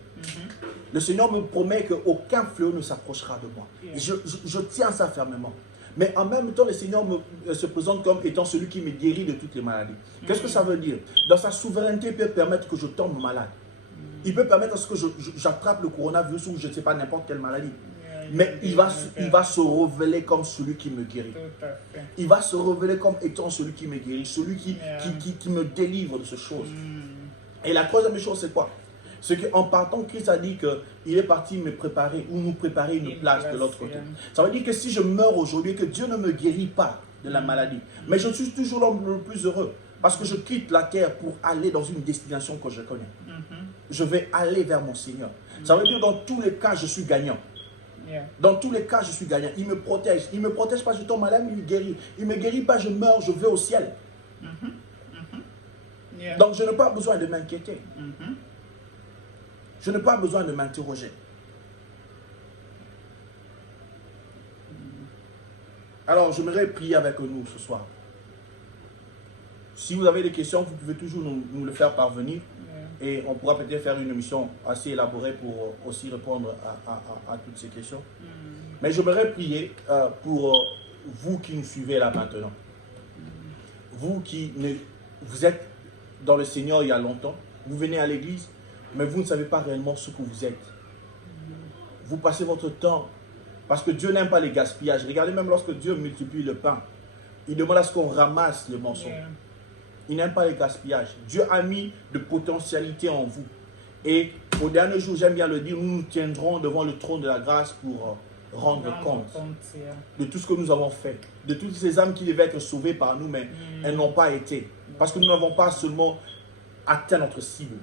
Le Seigneur me promet qu'aucun fléau ne s'approchera de moi. Et je tiens ça fermement. Mais en même temps, le Seigneur se présente comme étant celui qui me guérit de toutes les maladies. Qu'est-ce que ça veut dire? Dans sa souveraineté, il peut permettre que je tombe malade. Il peut permettre que j'attrape le coronavirus ou je ne sais pas, n'importe quelle maladie. Mais il va se révéler comme celui qui me guérit. Il va se révéler comme étant celui qui me guérit, celui qui me délivre de ces choses. Et la troisième chose, c'est quoi? C'est qu'en partant, Christ a dit qu'il est parti me préparer ou nous préparer une place de l'autre côté. Ça veut dire que si je meurs aujourd'hui, que Dieu ne me guérit pas de la maladie, mais je suis toujours l'homme le plus heureux parce que je quitte la terre pour aller dans une destination que je connais. Je vais aller vers mon Seigneur. Ça veut dire dans tous les cas, je suis gagnant. Dans tous les cas, je suis gagnant. Il me protège. Il ne me protège pas, je tombe malade, il me guérit. Il ne me guérit pas, je meurs, je vais au ciel. Donc, je n'ai pas besoin de m'inquiéter. Je n'ai pas besoin de m'interroger. Alors, j'aimerais prier avec nous ce soir. Si vous avez des questions, vous pouvez toujours nous le faire parvenir. Et on pourra peut-être faire une émission assez élaborée pour aussi répondre à toutes ces questions. Mais j'aimerais prier pour vous qui nous suivez là maintenant. Vous qui vous êtes dans le Seigneur il y a longtemps. Vous venez à l'église, mais vous ne savez pas réellement ce que vous êtes. Vous passez votre temps, parce que Dieu n'aime pas les gaspillages. Regardez, même lorsque Dieu multiplie le pain, il demande à ce qu'on ramasse le morceau. Il n'aime pas les gaspillages. Dieu a mis de potentialités en vous. Et au dernier jour, j'aime bien le dire, nous nous tiendrons devant le trône de la grâce pour rendre compte de tout ce que nous avons fait. De toutes ces âmes qui devaient être sauvées par nous, mais elles n'ont pas été. Parce que nous n'avons pas seulement atteint notre cible.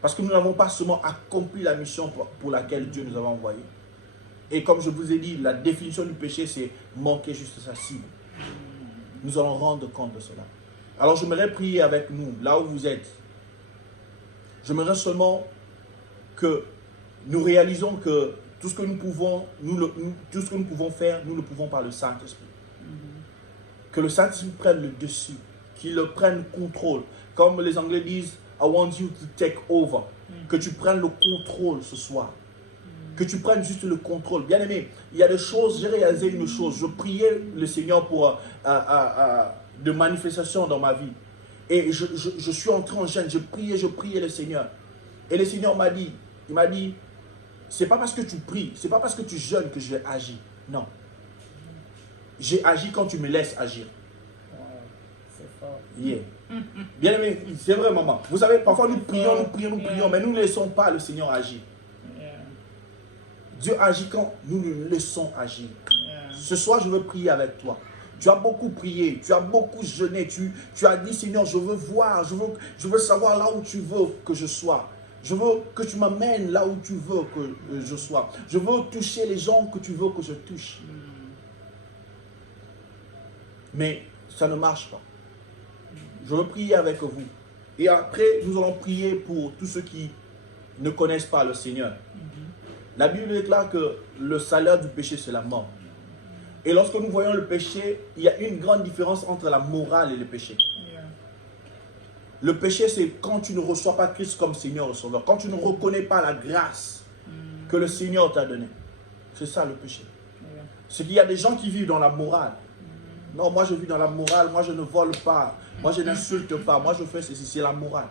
Parce que nous n'avons pas seulement accompli la mission pour laquelle Dieu nous a envoyés. Et comme je vous ai dit, la définition du péché, c'est manquer juste sa cible. Nous allons rendre compte de cela. Alors j'aimerais prier avec nous, là où vous êtes. J'aimerais seulement que nous réalisons que tout ce que nous pouvons, tout ce que nous pouvons faire, nous le pouvons par le Saint-Esprit. Que le Saint-Esprit prenne le dessus, qu'il le prenne contrôle. Comme les Anglais disent, I want you to take over. Que tu prennes le contrôle ce soir. Que tu prennes juste le contrôle. Bien aimé, il y a des choses, j'ai réalisé une chose. Je priais le Seigneur pour de manifestations dans ma vie. Et je suis entré en jeûne, je priais le Seigneur. Et le Seigneur m'a dit, il m'a dit, c'est pas parce que tu pries, c'est pas parce que tu jeûnes que je vais agir. Non. J'ai agi quand tu me laisses agir. C'est fort. Yeah. Bien aimé, c'est vrai maman. Vous savez, parfois nous prions, mais nous ne laissons pas le Seigneur agir. Dieu agit quand nous le laissons agir. Ce soir, je veux prier avec toi. Tu as beaucoup prié, tu as beaucoup jeûné, tu as dit, Seigneur, je veux voir, je veux savoir là où tu veux que je sois. Je veux que tu m'amènes là où tu veux que je sois. Je veux toucher les gens que tu veux que je touche. Mais ça ne marche pas. Je veux prier avec vous. Et après, nous allons prier pour tous ceux qui ne connaissent pas le Seigneur. La Bible déclare que le salaire du péché, c'est la mort. Et lorsque nous voyons le péché, il y a une grande différence entre la morale et le péché. Le péché, c'est quand tu ne reçois pas Christ comme Seigneur et Sauveur. Quand tu ne reconnais pas la grâce que le Seigneur t'a donnée. C'est ça le péché. C'est qu'il y a des gens qui vivent dans la morale. Non, moi je vis dans la morale, moi je ne vole pas, moi je n'insulte pas, moi je fais ceci, c'est la morale.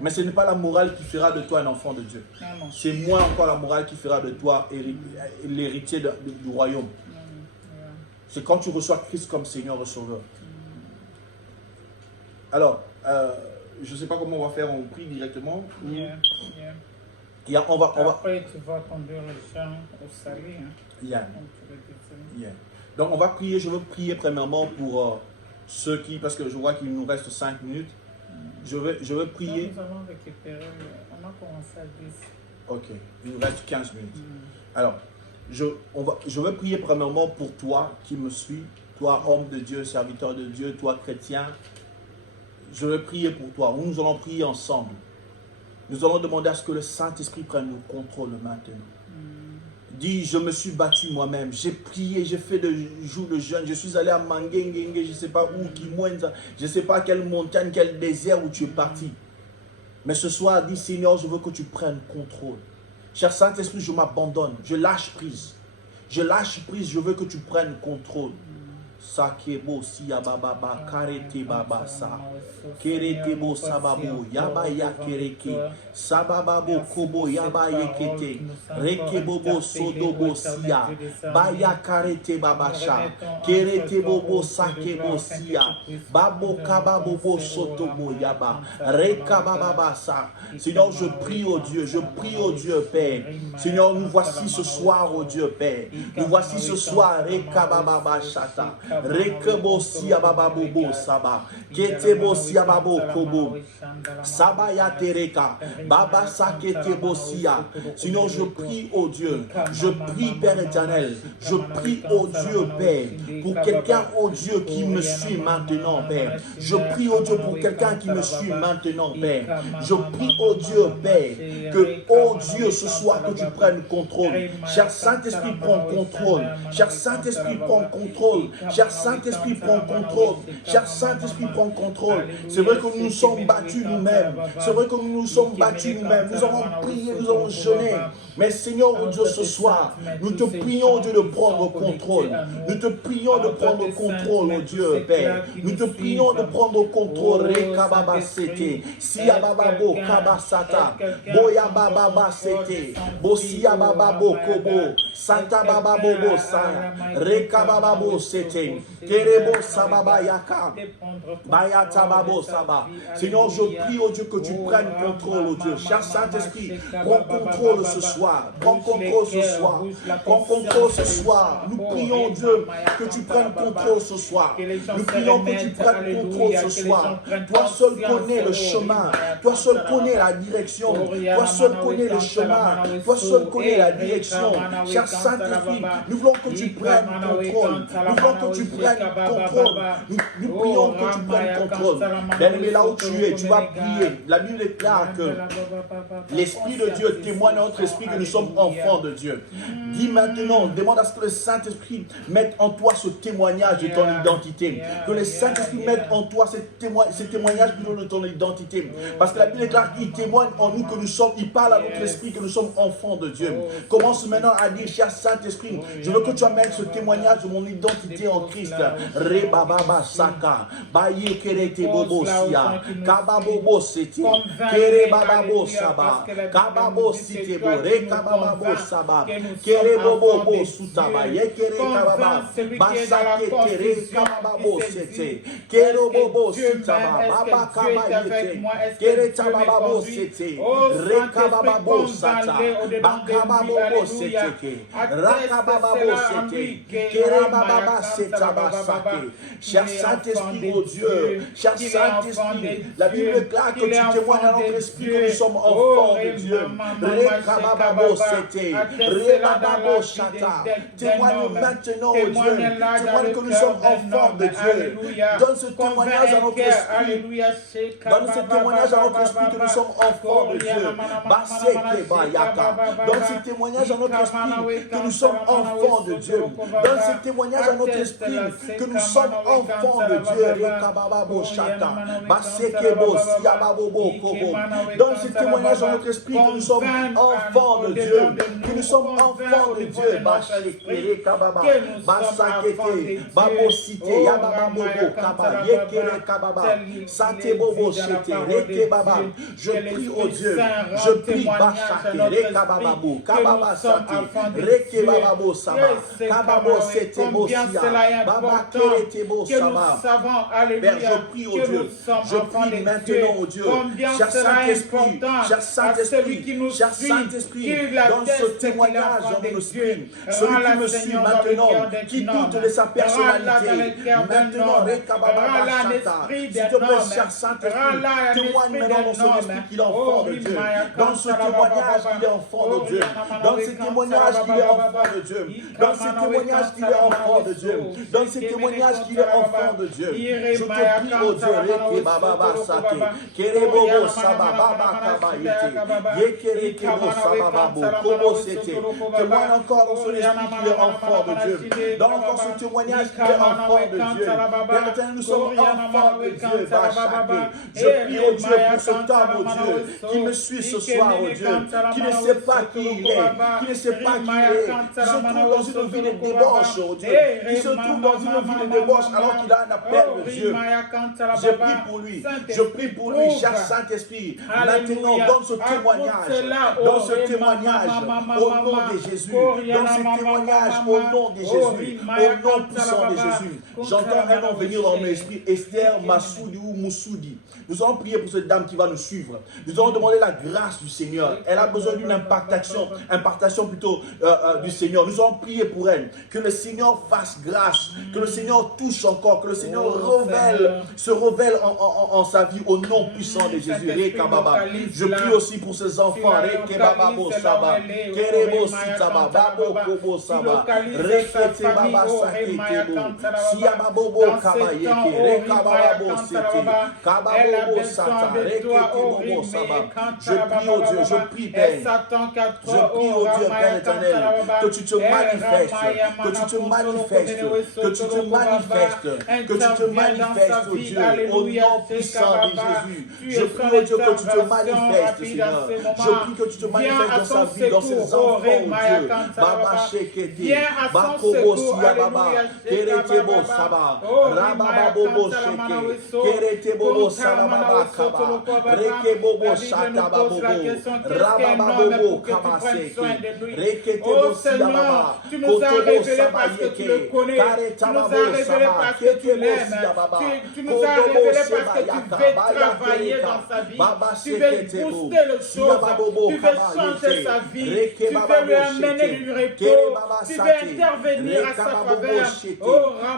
Mais ce n'est pas la morale qui fera de toi un enfant de Dieu. C'est moins encore la morale qui fera de toi l'héritier du royaume. C'est quand tu reçois Christ comme Seigneur et Sauveur. Alors, je ne sais pas comment on va faire, on prie directement. Après, tu vas conduire les gens au salut. Donc, on va prier. Je veux prier premièrement pour ceux qui, parce que je vois qu'il nous reste 5 minutes. Je veux prier. Nous allons récupérer, on a commencé à 10. Ok, il nous reste 15 minutes. Alors, je veux prier premièrement pour toi qui me suis, toi homme de Dieu, serviteur de Dieu, toi chrétien. Je veux prier pour toi. Nous allons prier ensemble. Nous allons demander à ce que le Saint-Esprit prenne le contrôle maintenant. Dis, je me suis battu moi-même. J'ai prié, j'ai fait des jours de jeûne. Je suis allé à Mangengenge, je ne sais pas où, Kimwenza. Je ne sais pas quelle montagne, quel désert où tu es parti. Mais ce soir, dis, Seigneur, je veux que tu prennes contrôle. Cher Saint-Esprit, je m'abandonne. Je lâche prise. Je lâche prise, je veux que tu prennes contrôle. Sakebo siya baba karete baba sa. Kerete bo sababo yaba ya kereke. Sabababo kobo yaba yekete. Rekebo sodobo siya. Baya karete baba sha. Kerete bobo sakebo siya. Babo kababo sotobo yaba. Reka baba sa. Seigneur, je prie au Dieu, je prie au Dieu Père. Seigneur, nous voici ce soir au Dieu Père. Nous voici ce soir Reka baba shata. Rekebo siya baba bobo saba. Ketebo siya babo kobo. Sabaya tereka. Baba saketebo siya. Sinon je prie au Dieu. Je prie Père éternel. Je prie au Dieu Père. Pour quelqu'un au Dieu qui me suit maintenant Père. Je prie au Dieu pour quelqu'un qui me suit maintenant Père. Je prie au Dieu Père. Que au Dieu ce soir que tu prennes contrôle. Cher Saint-Esprit prends contrôle. Cher Saint-Esprit prends contrôle. Cher Saint-Esprit prends contrôle. Cher Saint-Esprit prends contrôle. C'est vrai que nous nous sommes battus nous-mêmes. C'est vrai que nous nous sommes battus nous-mêmes. Nous avons prié, nous avons jeûné. Mais Seigneur, oh Dieu, ce soir, nous te prions, Dieu, de prendre contrôle. Nous te prions de prendre contrôle, oh Dieu, Père. Nous te prions de prendre contrôle. Rekababa sete. Siabababo kabasata. Boya bababa sete. Bosia bababo kobo. Santa bababo sa. Rekabababo sete. Kerebo sababa yaka. Bayata babo saba. Seigneur, je prie, oh Dieu, que tu prennes contrôle, oh Dieu. Cher Saint-Esprit, prends contrôle ce soir. Prends contrôle ce soir. Prends contrôle ce soir. Nous prions, Dieu, que tu prennes contrôle ce soir. Nous prions que tu prennes contrôle ce soir. Toi seul connais le chemin. Toi seul connais la direction. Toi seul connais le chemin. Toi seul connais la direction. Cher Saint-Esprit, nous voulons que tu prennes contrôle. Nous voulons que tu prennes contrôle. Nous prions que tu prennes contrôle. Bien-aimé, là où tu es, tu vas prier. La Bible déclare que l'Esprit de Dieu témoigne à notre esprit que nous sommes enfants de Dieu. Dis maintenant, demande à ce que le Saint-Esprit mette en toi ce témoignage de ton identité. Que le Saint-Esprit mette en toi ce témoignage de ton identité. Parce que la Bible déclare qu'il témoigne en nous que nous sommes, il parle à notre esprit que nous sommes enfants de Dieu. Commence maintenant à dire, cher Saint-Esprit, je veux que tu amènes ce témoignage de mon identité en Christ. Rebababa saka, baye kerete bobo siya, kababobo sete, kere bababo saba, kababo site bo, rekababo saba, kere bobo sutaba, ye kere kababa, basake tere kababo sete, kere bobo sutaba, baba kabayete, kere tabababo sete, rekababo sata, bakababo sete, rakababo sete, kere bababa setaba sake. Cher Saint-Esprit, oh Dieu, cher Saint-Esprit, la Bible déclare que tu témoignes à notre esprit que nous sommes enfants de Dieu. Rekababo sete, rebababo shata. Témoigne maintenant, oh Dieu, témoigne que nous sommes enfants de Dieu. Donne ce témoignage à notre esprit. Donne ce témoignage à notre esprit que nous sommes enfants de Dieu. Baseke bayaka. Donne ce témoignage à notre esprit que nous sommes enfants de Dieu. Donne ce témoignage à notre esprit que nous sommes enfants de Dieu. Rekababo shata. Baseke bo siababo kobo. Donne ce témoignage à notre esprit que nous sommes enfants de Dieu. Que nous sommes enfants de Dieu. Basheke kababa. Basakete. Babo site. Yababo kaba. Yekere kababa. Sate bobo shete. Reke baba. Je prie au Dieu. Je prie bashake. Rekababo. Kababa sate. Reke bababo saba. Kababo sete bo siya. Baba kere tebo saba. Père, je prie au Dieu. Je prie maintenant au Dieu. Cher Saint-Esprit, cher Saint-Esprit, cher Saint-Esprit, donne ce témoignage dans mon esprit. Celui qui me suit maintenant, qui doute de sa personnalité, maintenant, s'il te plaît, cher Saint-Esprit, témoigne maintenant dans son esprit qu'il est enfant de Dieu. Dans ce témoignage qu'il est enfant de Dieu. Dans ce témoignage qu'il est enfant de Dieu. Dans ce témoignage qu'il est enfant de Dieu. Dans ce témoignage qu'il est enfant de Dieu. Je te prie, oh Dieu, Reke Baba Sate, Kerebobo Saba Baba Kabayete, Yekere Kebo Saba Babo, Kobo Sete. Témoigne encore dans son esprit qu'il est enfant de Dieu. Donne encore ce témoignage qu'il est enfant de Dieu. Père éternel, nous sommes enfants de Dieu, Bachake. Je prie, oh Dieu, pour cet homme, oh Dieu, qui me suit ce soir, oh Dieu, qui ne sait pas qui il est, qui ne sait pas qui il est, qui se trouve dans une vie de débauche, oh Dieu, qui se trouve trouve dans une vie de débauche alors qu'il a un appel de Dieu. Je prie pour lui. Je prie pour lui, cher Saint-Esprit. Maintenant, donne ce témoignage. Dans ce témoignage, au nom de Jésus. Dans ce témoignage, au nom de Jésus. Au nom puissant de Jésus. J'entends un nom venir dans mon esprit. Esther Massoudi ou Moussoudi. Nous allons prier pour cette dame qui va nous suivre. Nous allons demander la grâce du Seigneur. Elle a besoin d'une impartation plutôt du Seigneur. Nous allons prier pour elle. Que le Seigneur fasse grâce. Que le Seigneur touche encore. Que le Seigneur se révèle en sa vie au nom puissant de Jésus. Je prie aussi pour ses enfants. Je prie au Dieu, je prie Père. Je prie au Dieu Père éternel que tu te manifestes, que tu te manifestes, que tu te manifestes, que tu te manifestes au Dieu, au nom puissant de Jésus. Je prie au Dieu que tu te manifestes, Seigneur. Je prie que tu te manifestes dans sa vie, dans ses enfants, au Dieu. Baba Shekete, Bakobo Siababa, Keretebo Saba, Rababobo Sheke, Keretebo Sababa Kaba, Rekebobo Shatababobo, Rababobo Kabaseke, Reketebo Siababa, Kotobo Sabayeke, Karetababo Saba, Ketebo Siababa, Kotobo Sebayaka, Bayake, Baba Seketebo, Siababobo Kabayeke, Rekebababo Sheke, Kerebaba Sate, Rekababobo Sheke,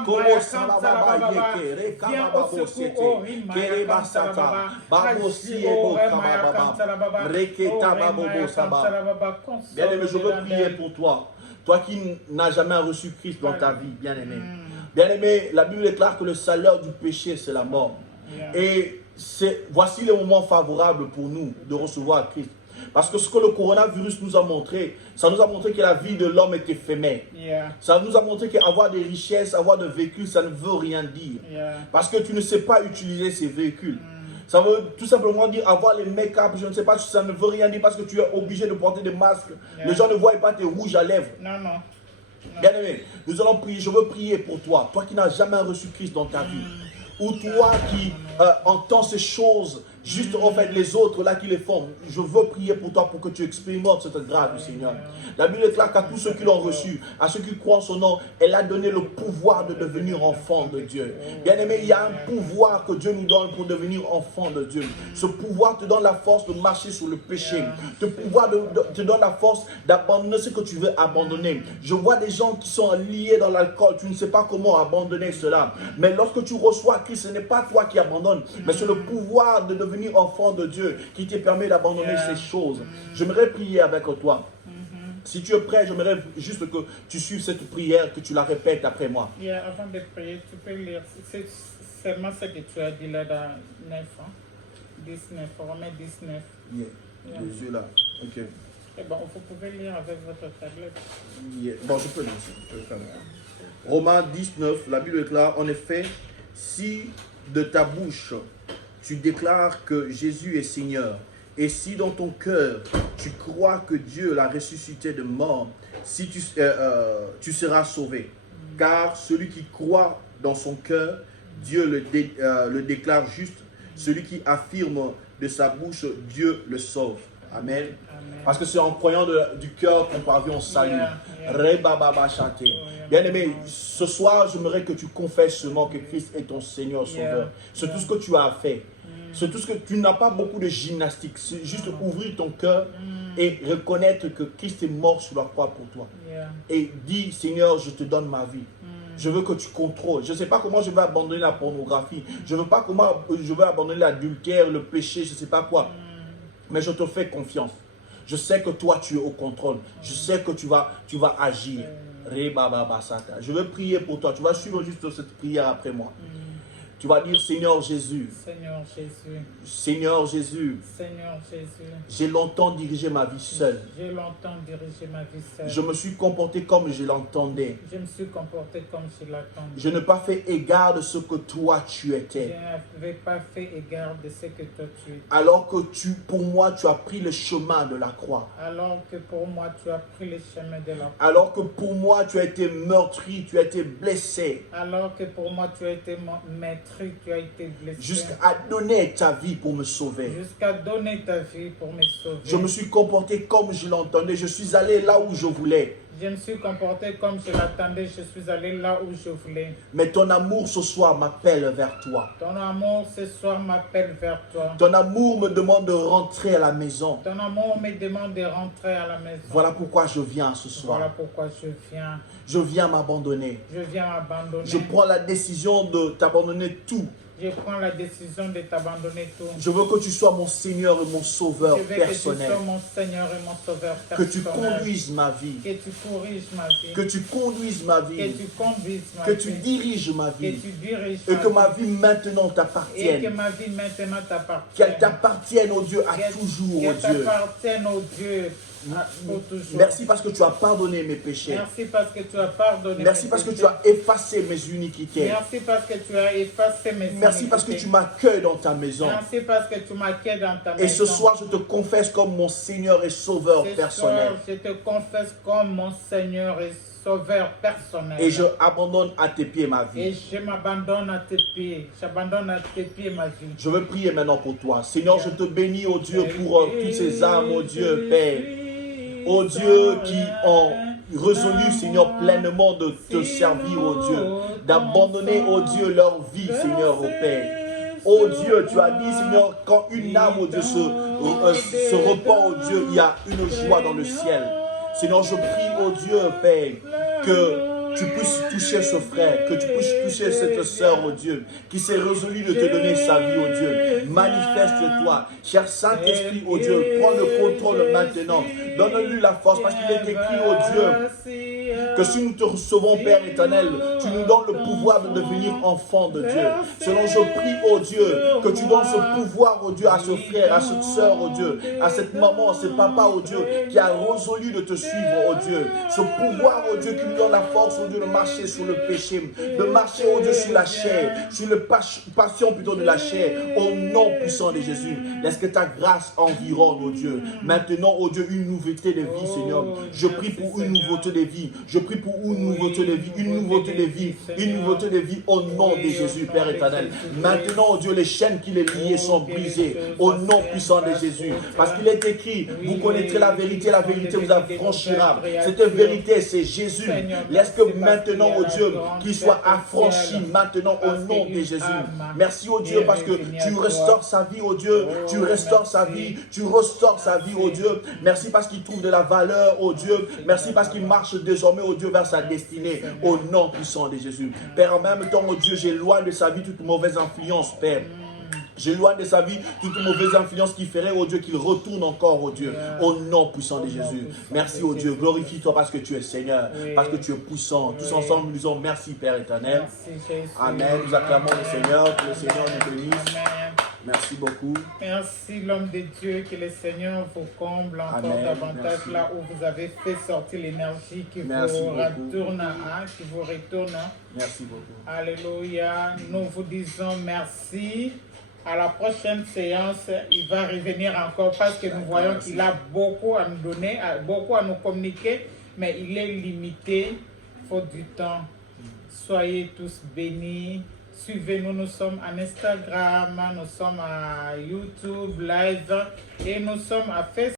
Kobo Sababa Yeke, Rekabababo Sete, Kereba Sata, Babo Siebo Kabababa, Reketababobo Saba. Bien-aimé, je veux prier pour toi. Toi qui n'as jamais reçu Christ dans ta vie, bien-aimé. Bien-aimé, la Bible déclare que le salaire du péché, c'est la mort. Et voici le moment favorable pour nous de recevoir Christ. Parce que ce que le coronavirus nous a montré, ça nous a montré que la vie de l'homme est éphémère. Ça nous a montré qu'avoir des richesses, avoir des véhicules, ça ne veut rien dire. Parce que tu ne sais pas utiliser ces véhicules. Ça veut tout simplement dire avoir les make-up, je ne sais pas, ça ne veut rien dire parce que tu es obligé de porter des masques. Les gens ne voient pas tes rouges à lèvres. Bien aimé, nous allons prier, je veux prier pour toi, toi qui n'as jamais reçu Christ dans ta vie. Ou toi qui entends ces choses, juste en fait les autres là qui les font. Je veux prier pour toi pour que tu expérimentes cette grâce du Seigneur. La Bible déclare qu'à tous ceux qui l'ont reçu, à ceux qui croient en son nom, elle a donné le pouvoir de devenir enfant de Dieu. Bien aimé, il y a un pouvoir que Dieu nous donne pour devenir enfant de Dieu. Ce pouvoir te donne la force de marcher sur le péché. Ce pouvoir te donne la force d'abandonner ce que tu veux abandonner. Je vois des gens qui sont liés dans l'alcool. Tu ne sais pas comment abandonner cela. Mais lorsque tu reçois Christ, ce n'est pas toi qui abandonnes, mais c'est le pouvoir de devenir enfant de Dieu qui te permet d'abandonner ces choses. J'aimerais prier avec toi. Si tu es prêt, j'aimerais juste que tu suives cette prière, que tu la répètes après moi. Avant de prier, tu peux lire seulement ce que tu as dit là dans 9, 19, Romains 19. Les yeux là, ok. Et bon, vous pouvez lire avec votre tablette. Bon, je peux lire. Romains 19, la Bible déclare, en effet, si de ta bouche tu déclares que Jésus est Seigneur, et si dans ton cœur tu crois que Dieu l'a ressuscité de mort, si tu seras sauvé. Car celui qui croit dans son cœur, Dieu le déclare juste. Celui qui affirme de sa bouche, Dieu le sauve. Amen. Parce que c'est en croyant du cœur qu'on parvient au salut. Bien aimé, ce soir, j'aimerais que tu confesses seulement que Christ est ton Seigneur Sauveur. C'est tout ce que tu as fait. C'est tout ce que tu n'as pas beaucoup de gymnastique. C'est juste ouvrir ton cœur et reconnaître que Christ est mort sur la croix pour toi. Et dis, Seigneur, je te donne ma vie. Je veux que tu contrôles. Je ne sais pas comment je vais abandonner la pornographie. Je ne sais pas comment je vais abandonner l'adultère, le péché, je ne sais pas quoi. Mais je te fais confiance. Je sais que toi, tu es au contrôle. Je sais que tu vas agir. Je veux prier pour toi. Tu vas suivre juste cette prière après moi. Tu vas dire Seigneur Jésus, Seigneur Jésus, Seigneur Jésus, Seigneur Jésus, j'ai longtemps dirigé ma vie seul. j'ai longtemps dirigé ma vie seule. Je me suis comporté comme je l'entendais. Je me suis comporté comme je l'attendais. Je n'ai pas fait égard de ce que toi tu Je étais. n'avais pas fait égard de ce que toi tu es. Alors que pour moi, tu as pris le chemin de la croix. Alors que pour moi, tu as pris le chemin de la croix. Alors que pour moi, tu as été meurtri, tu as été blessé. Alors que pour moi, tu as été maîtrisé, tu as été blessé. Jusqu'à donner ta vie pour me sauver. Jusqu'à donner ta vie pour me sauver. Je me suis comporté comme je l'entendais. Je suis allé là où je voulais. Je me suis comporté comme je l'attendais. Je suis allé là où je voulais. Mais ton amour ce soir m'appelle vers toi. Ton amour ce soir m'appelle vers toi. Ton amour me demande de rentrer à la maison. Ton amour me demande de rentrer à la maison. Voilà pourquoi je viens ce soir. Voilà pourquoi je viens. Je viens m'abandonner. Je viens m'abandonner. Je prends la décision de t'abandonner tout. Je prends la décision de t'abandonner tout. Je veux que tu sois mon Seigneur et mon Sauveur Je veux personnel. que tu sois mon Seigneur et mon Sauveur Que personnel. tu conduises ma vie. Que tu corriges ma vie. Que tu conduises ma Que vie. tu conduises ma Que vie. tu diriges ma Que vie. tu diriges Et que ma vie maintenant Et que t'appartienne. ma vie maintenant t'appartienne. Qu'elle t'appartienne, oh Dieu, à toujours, oh Qu'elle Dieu. t'appartienne, oh Dieu, pour toujours. Merci parce que tu as pardonné mes péchés. Merci parce que tu as pardonné Merci mes parce que péchés. tu as effacé mes iniquités. Merci parce que tu as effacé mes Merci parce que iniquités. tu m'accueilles dans ta maison. Merci parce que tu m'accueilles dans ta maison. Et ce soir, je te confesse comme mon Seigneur et Sauveur Ce personnel. soir, je te confesse comme mon Seigneur et Sauveur personnel. Et je abandonne à tes pieds ma Et vie. je m'abandonne à tes pieds. J'abandonne à tes pieds ma vie. Je veux prier maintenant pour toi. Seigneur, je te bénis, oh Dieu, pour toutes ces âmes, oh Dieu, Père. Oh Dieu, qui ont résolu, Seigneur, pleinement de te servir, oh Dieu. D'abandonner, oh Dieu, leur vie, Seigneur, oh Père. Oh Dieu, tu as dit, Seigneur, quand une âme, oh Dieu, se repent, oh Dieu, il y a une joie dans le ciel. Seigneur, je prie, oh Dieu, Père, que tu puisses toucher ce frère, que tu puisses toucher cette sœur, oh Dieu, qui s'est résolue de te donner sa vie, oh Dieu. Manifeste-toi, cher Saint-Esprit, oh Dieu, prends le contrôle maintenant. Donne-lui la force, parce qu'il est écrit, oh Dieu, que si nous te recevons, Père éternel, tu nous donnes le pouvoir de devenir enfant de Dieu. Selon je prie, oh Dieu, que tu donnes ce pouvoir, oh Dieu, à ce frère, à cette sœur, oh Dieu, à cette maman, à ce papa, oh Dieu, qui a résolu de te suivre, oh Dieu. Ce pouvoir, oh Dieu, qui nous donne la force, oh Dieu, de marcher sur le péché, de marcher, oh Dieu, sur la chair, sur le passion plutôt de la chair, au nom puissant de Jésus. Laisse que ta grâce environne, oh Dieu. Maintenant, oh Dieu, une nouveauté de vie, Seigneur. Je prie pour une nouveauté de vie. Je prie pour une nouveauté de vie, une nouveauté de vie, une nouveauté de vie au nom de Jésus, Père éternel. Maintenant, oh Dieu, les chaînes qui les liaient sont brisées au nom puissant de Jésus. Parce qu'il est écrit, vous connaîtrez la vérité vous affranchira. Cette vérité, c'est Jésus. Laisse que maintenant, oh Dieu, qu'il soit affranchi maintenant au nom de Jésus. Merci, oh Dieu, parce que tu restaures sa vie, oh Dieu. Tu restaures sa vie, tu restaures sa vie, oh Dieu. Merci parce qu'il trouve de la valeur, oh Dieu. Merci parce qu'il marche désormais, oh Dieu, vers sa destinée, au nom puissant de Jésus. Père, en même temps, oh Dieu, j'éloigne de sa vie toute mauvaise influence, Père. J'éloigne de sa vie toute mauvaise influence qui ferait, oh Dieu, qu'il retourne encore, oh Dieu, au nom puissant de Jésus. Merci, oh Dieu. Glorifie-toi parce que tu es Seigneur, parce que tu es puissant. Tous ensemble, nous disons merci, Père éternel. Amen. Nous acclamons le Seigneur, que le Seigneur nous bénisse. Merci beaucoup. Merci l'homme de Dieu, que le Seigneur vous comble encore davantage. Merci. Là où vous avez fait sortir l'énergie qui vous retourne. Qui vous retourne. Merci beaucoup. Alléluia. Nous vous disons merci. À la prochaine séance, il va revenir encore parce que nous voyons qu'il a beaucoup à nous donner, beaucoup à nous communiquer, mais il est limité. Il faut du temps. Soyez tous bénis. Suivez-nous, nous sommes en Instagram, nous sommes à YouTube Live et nous sommes à Facebook.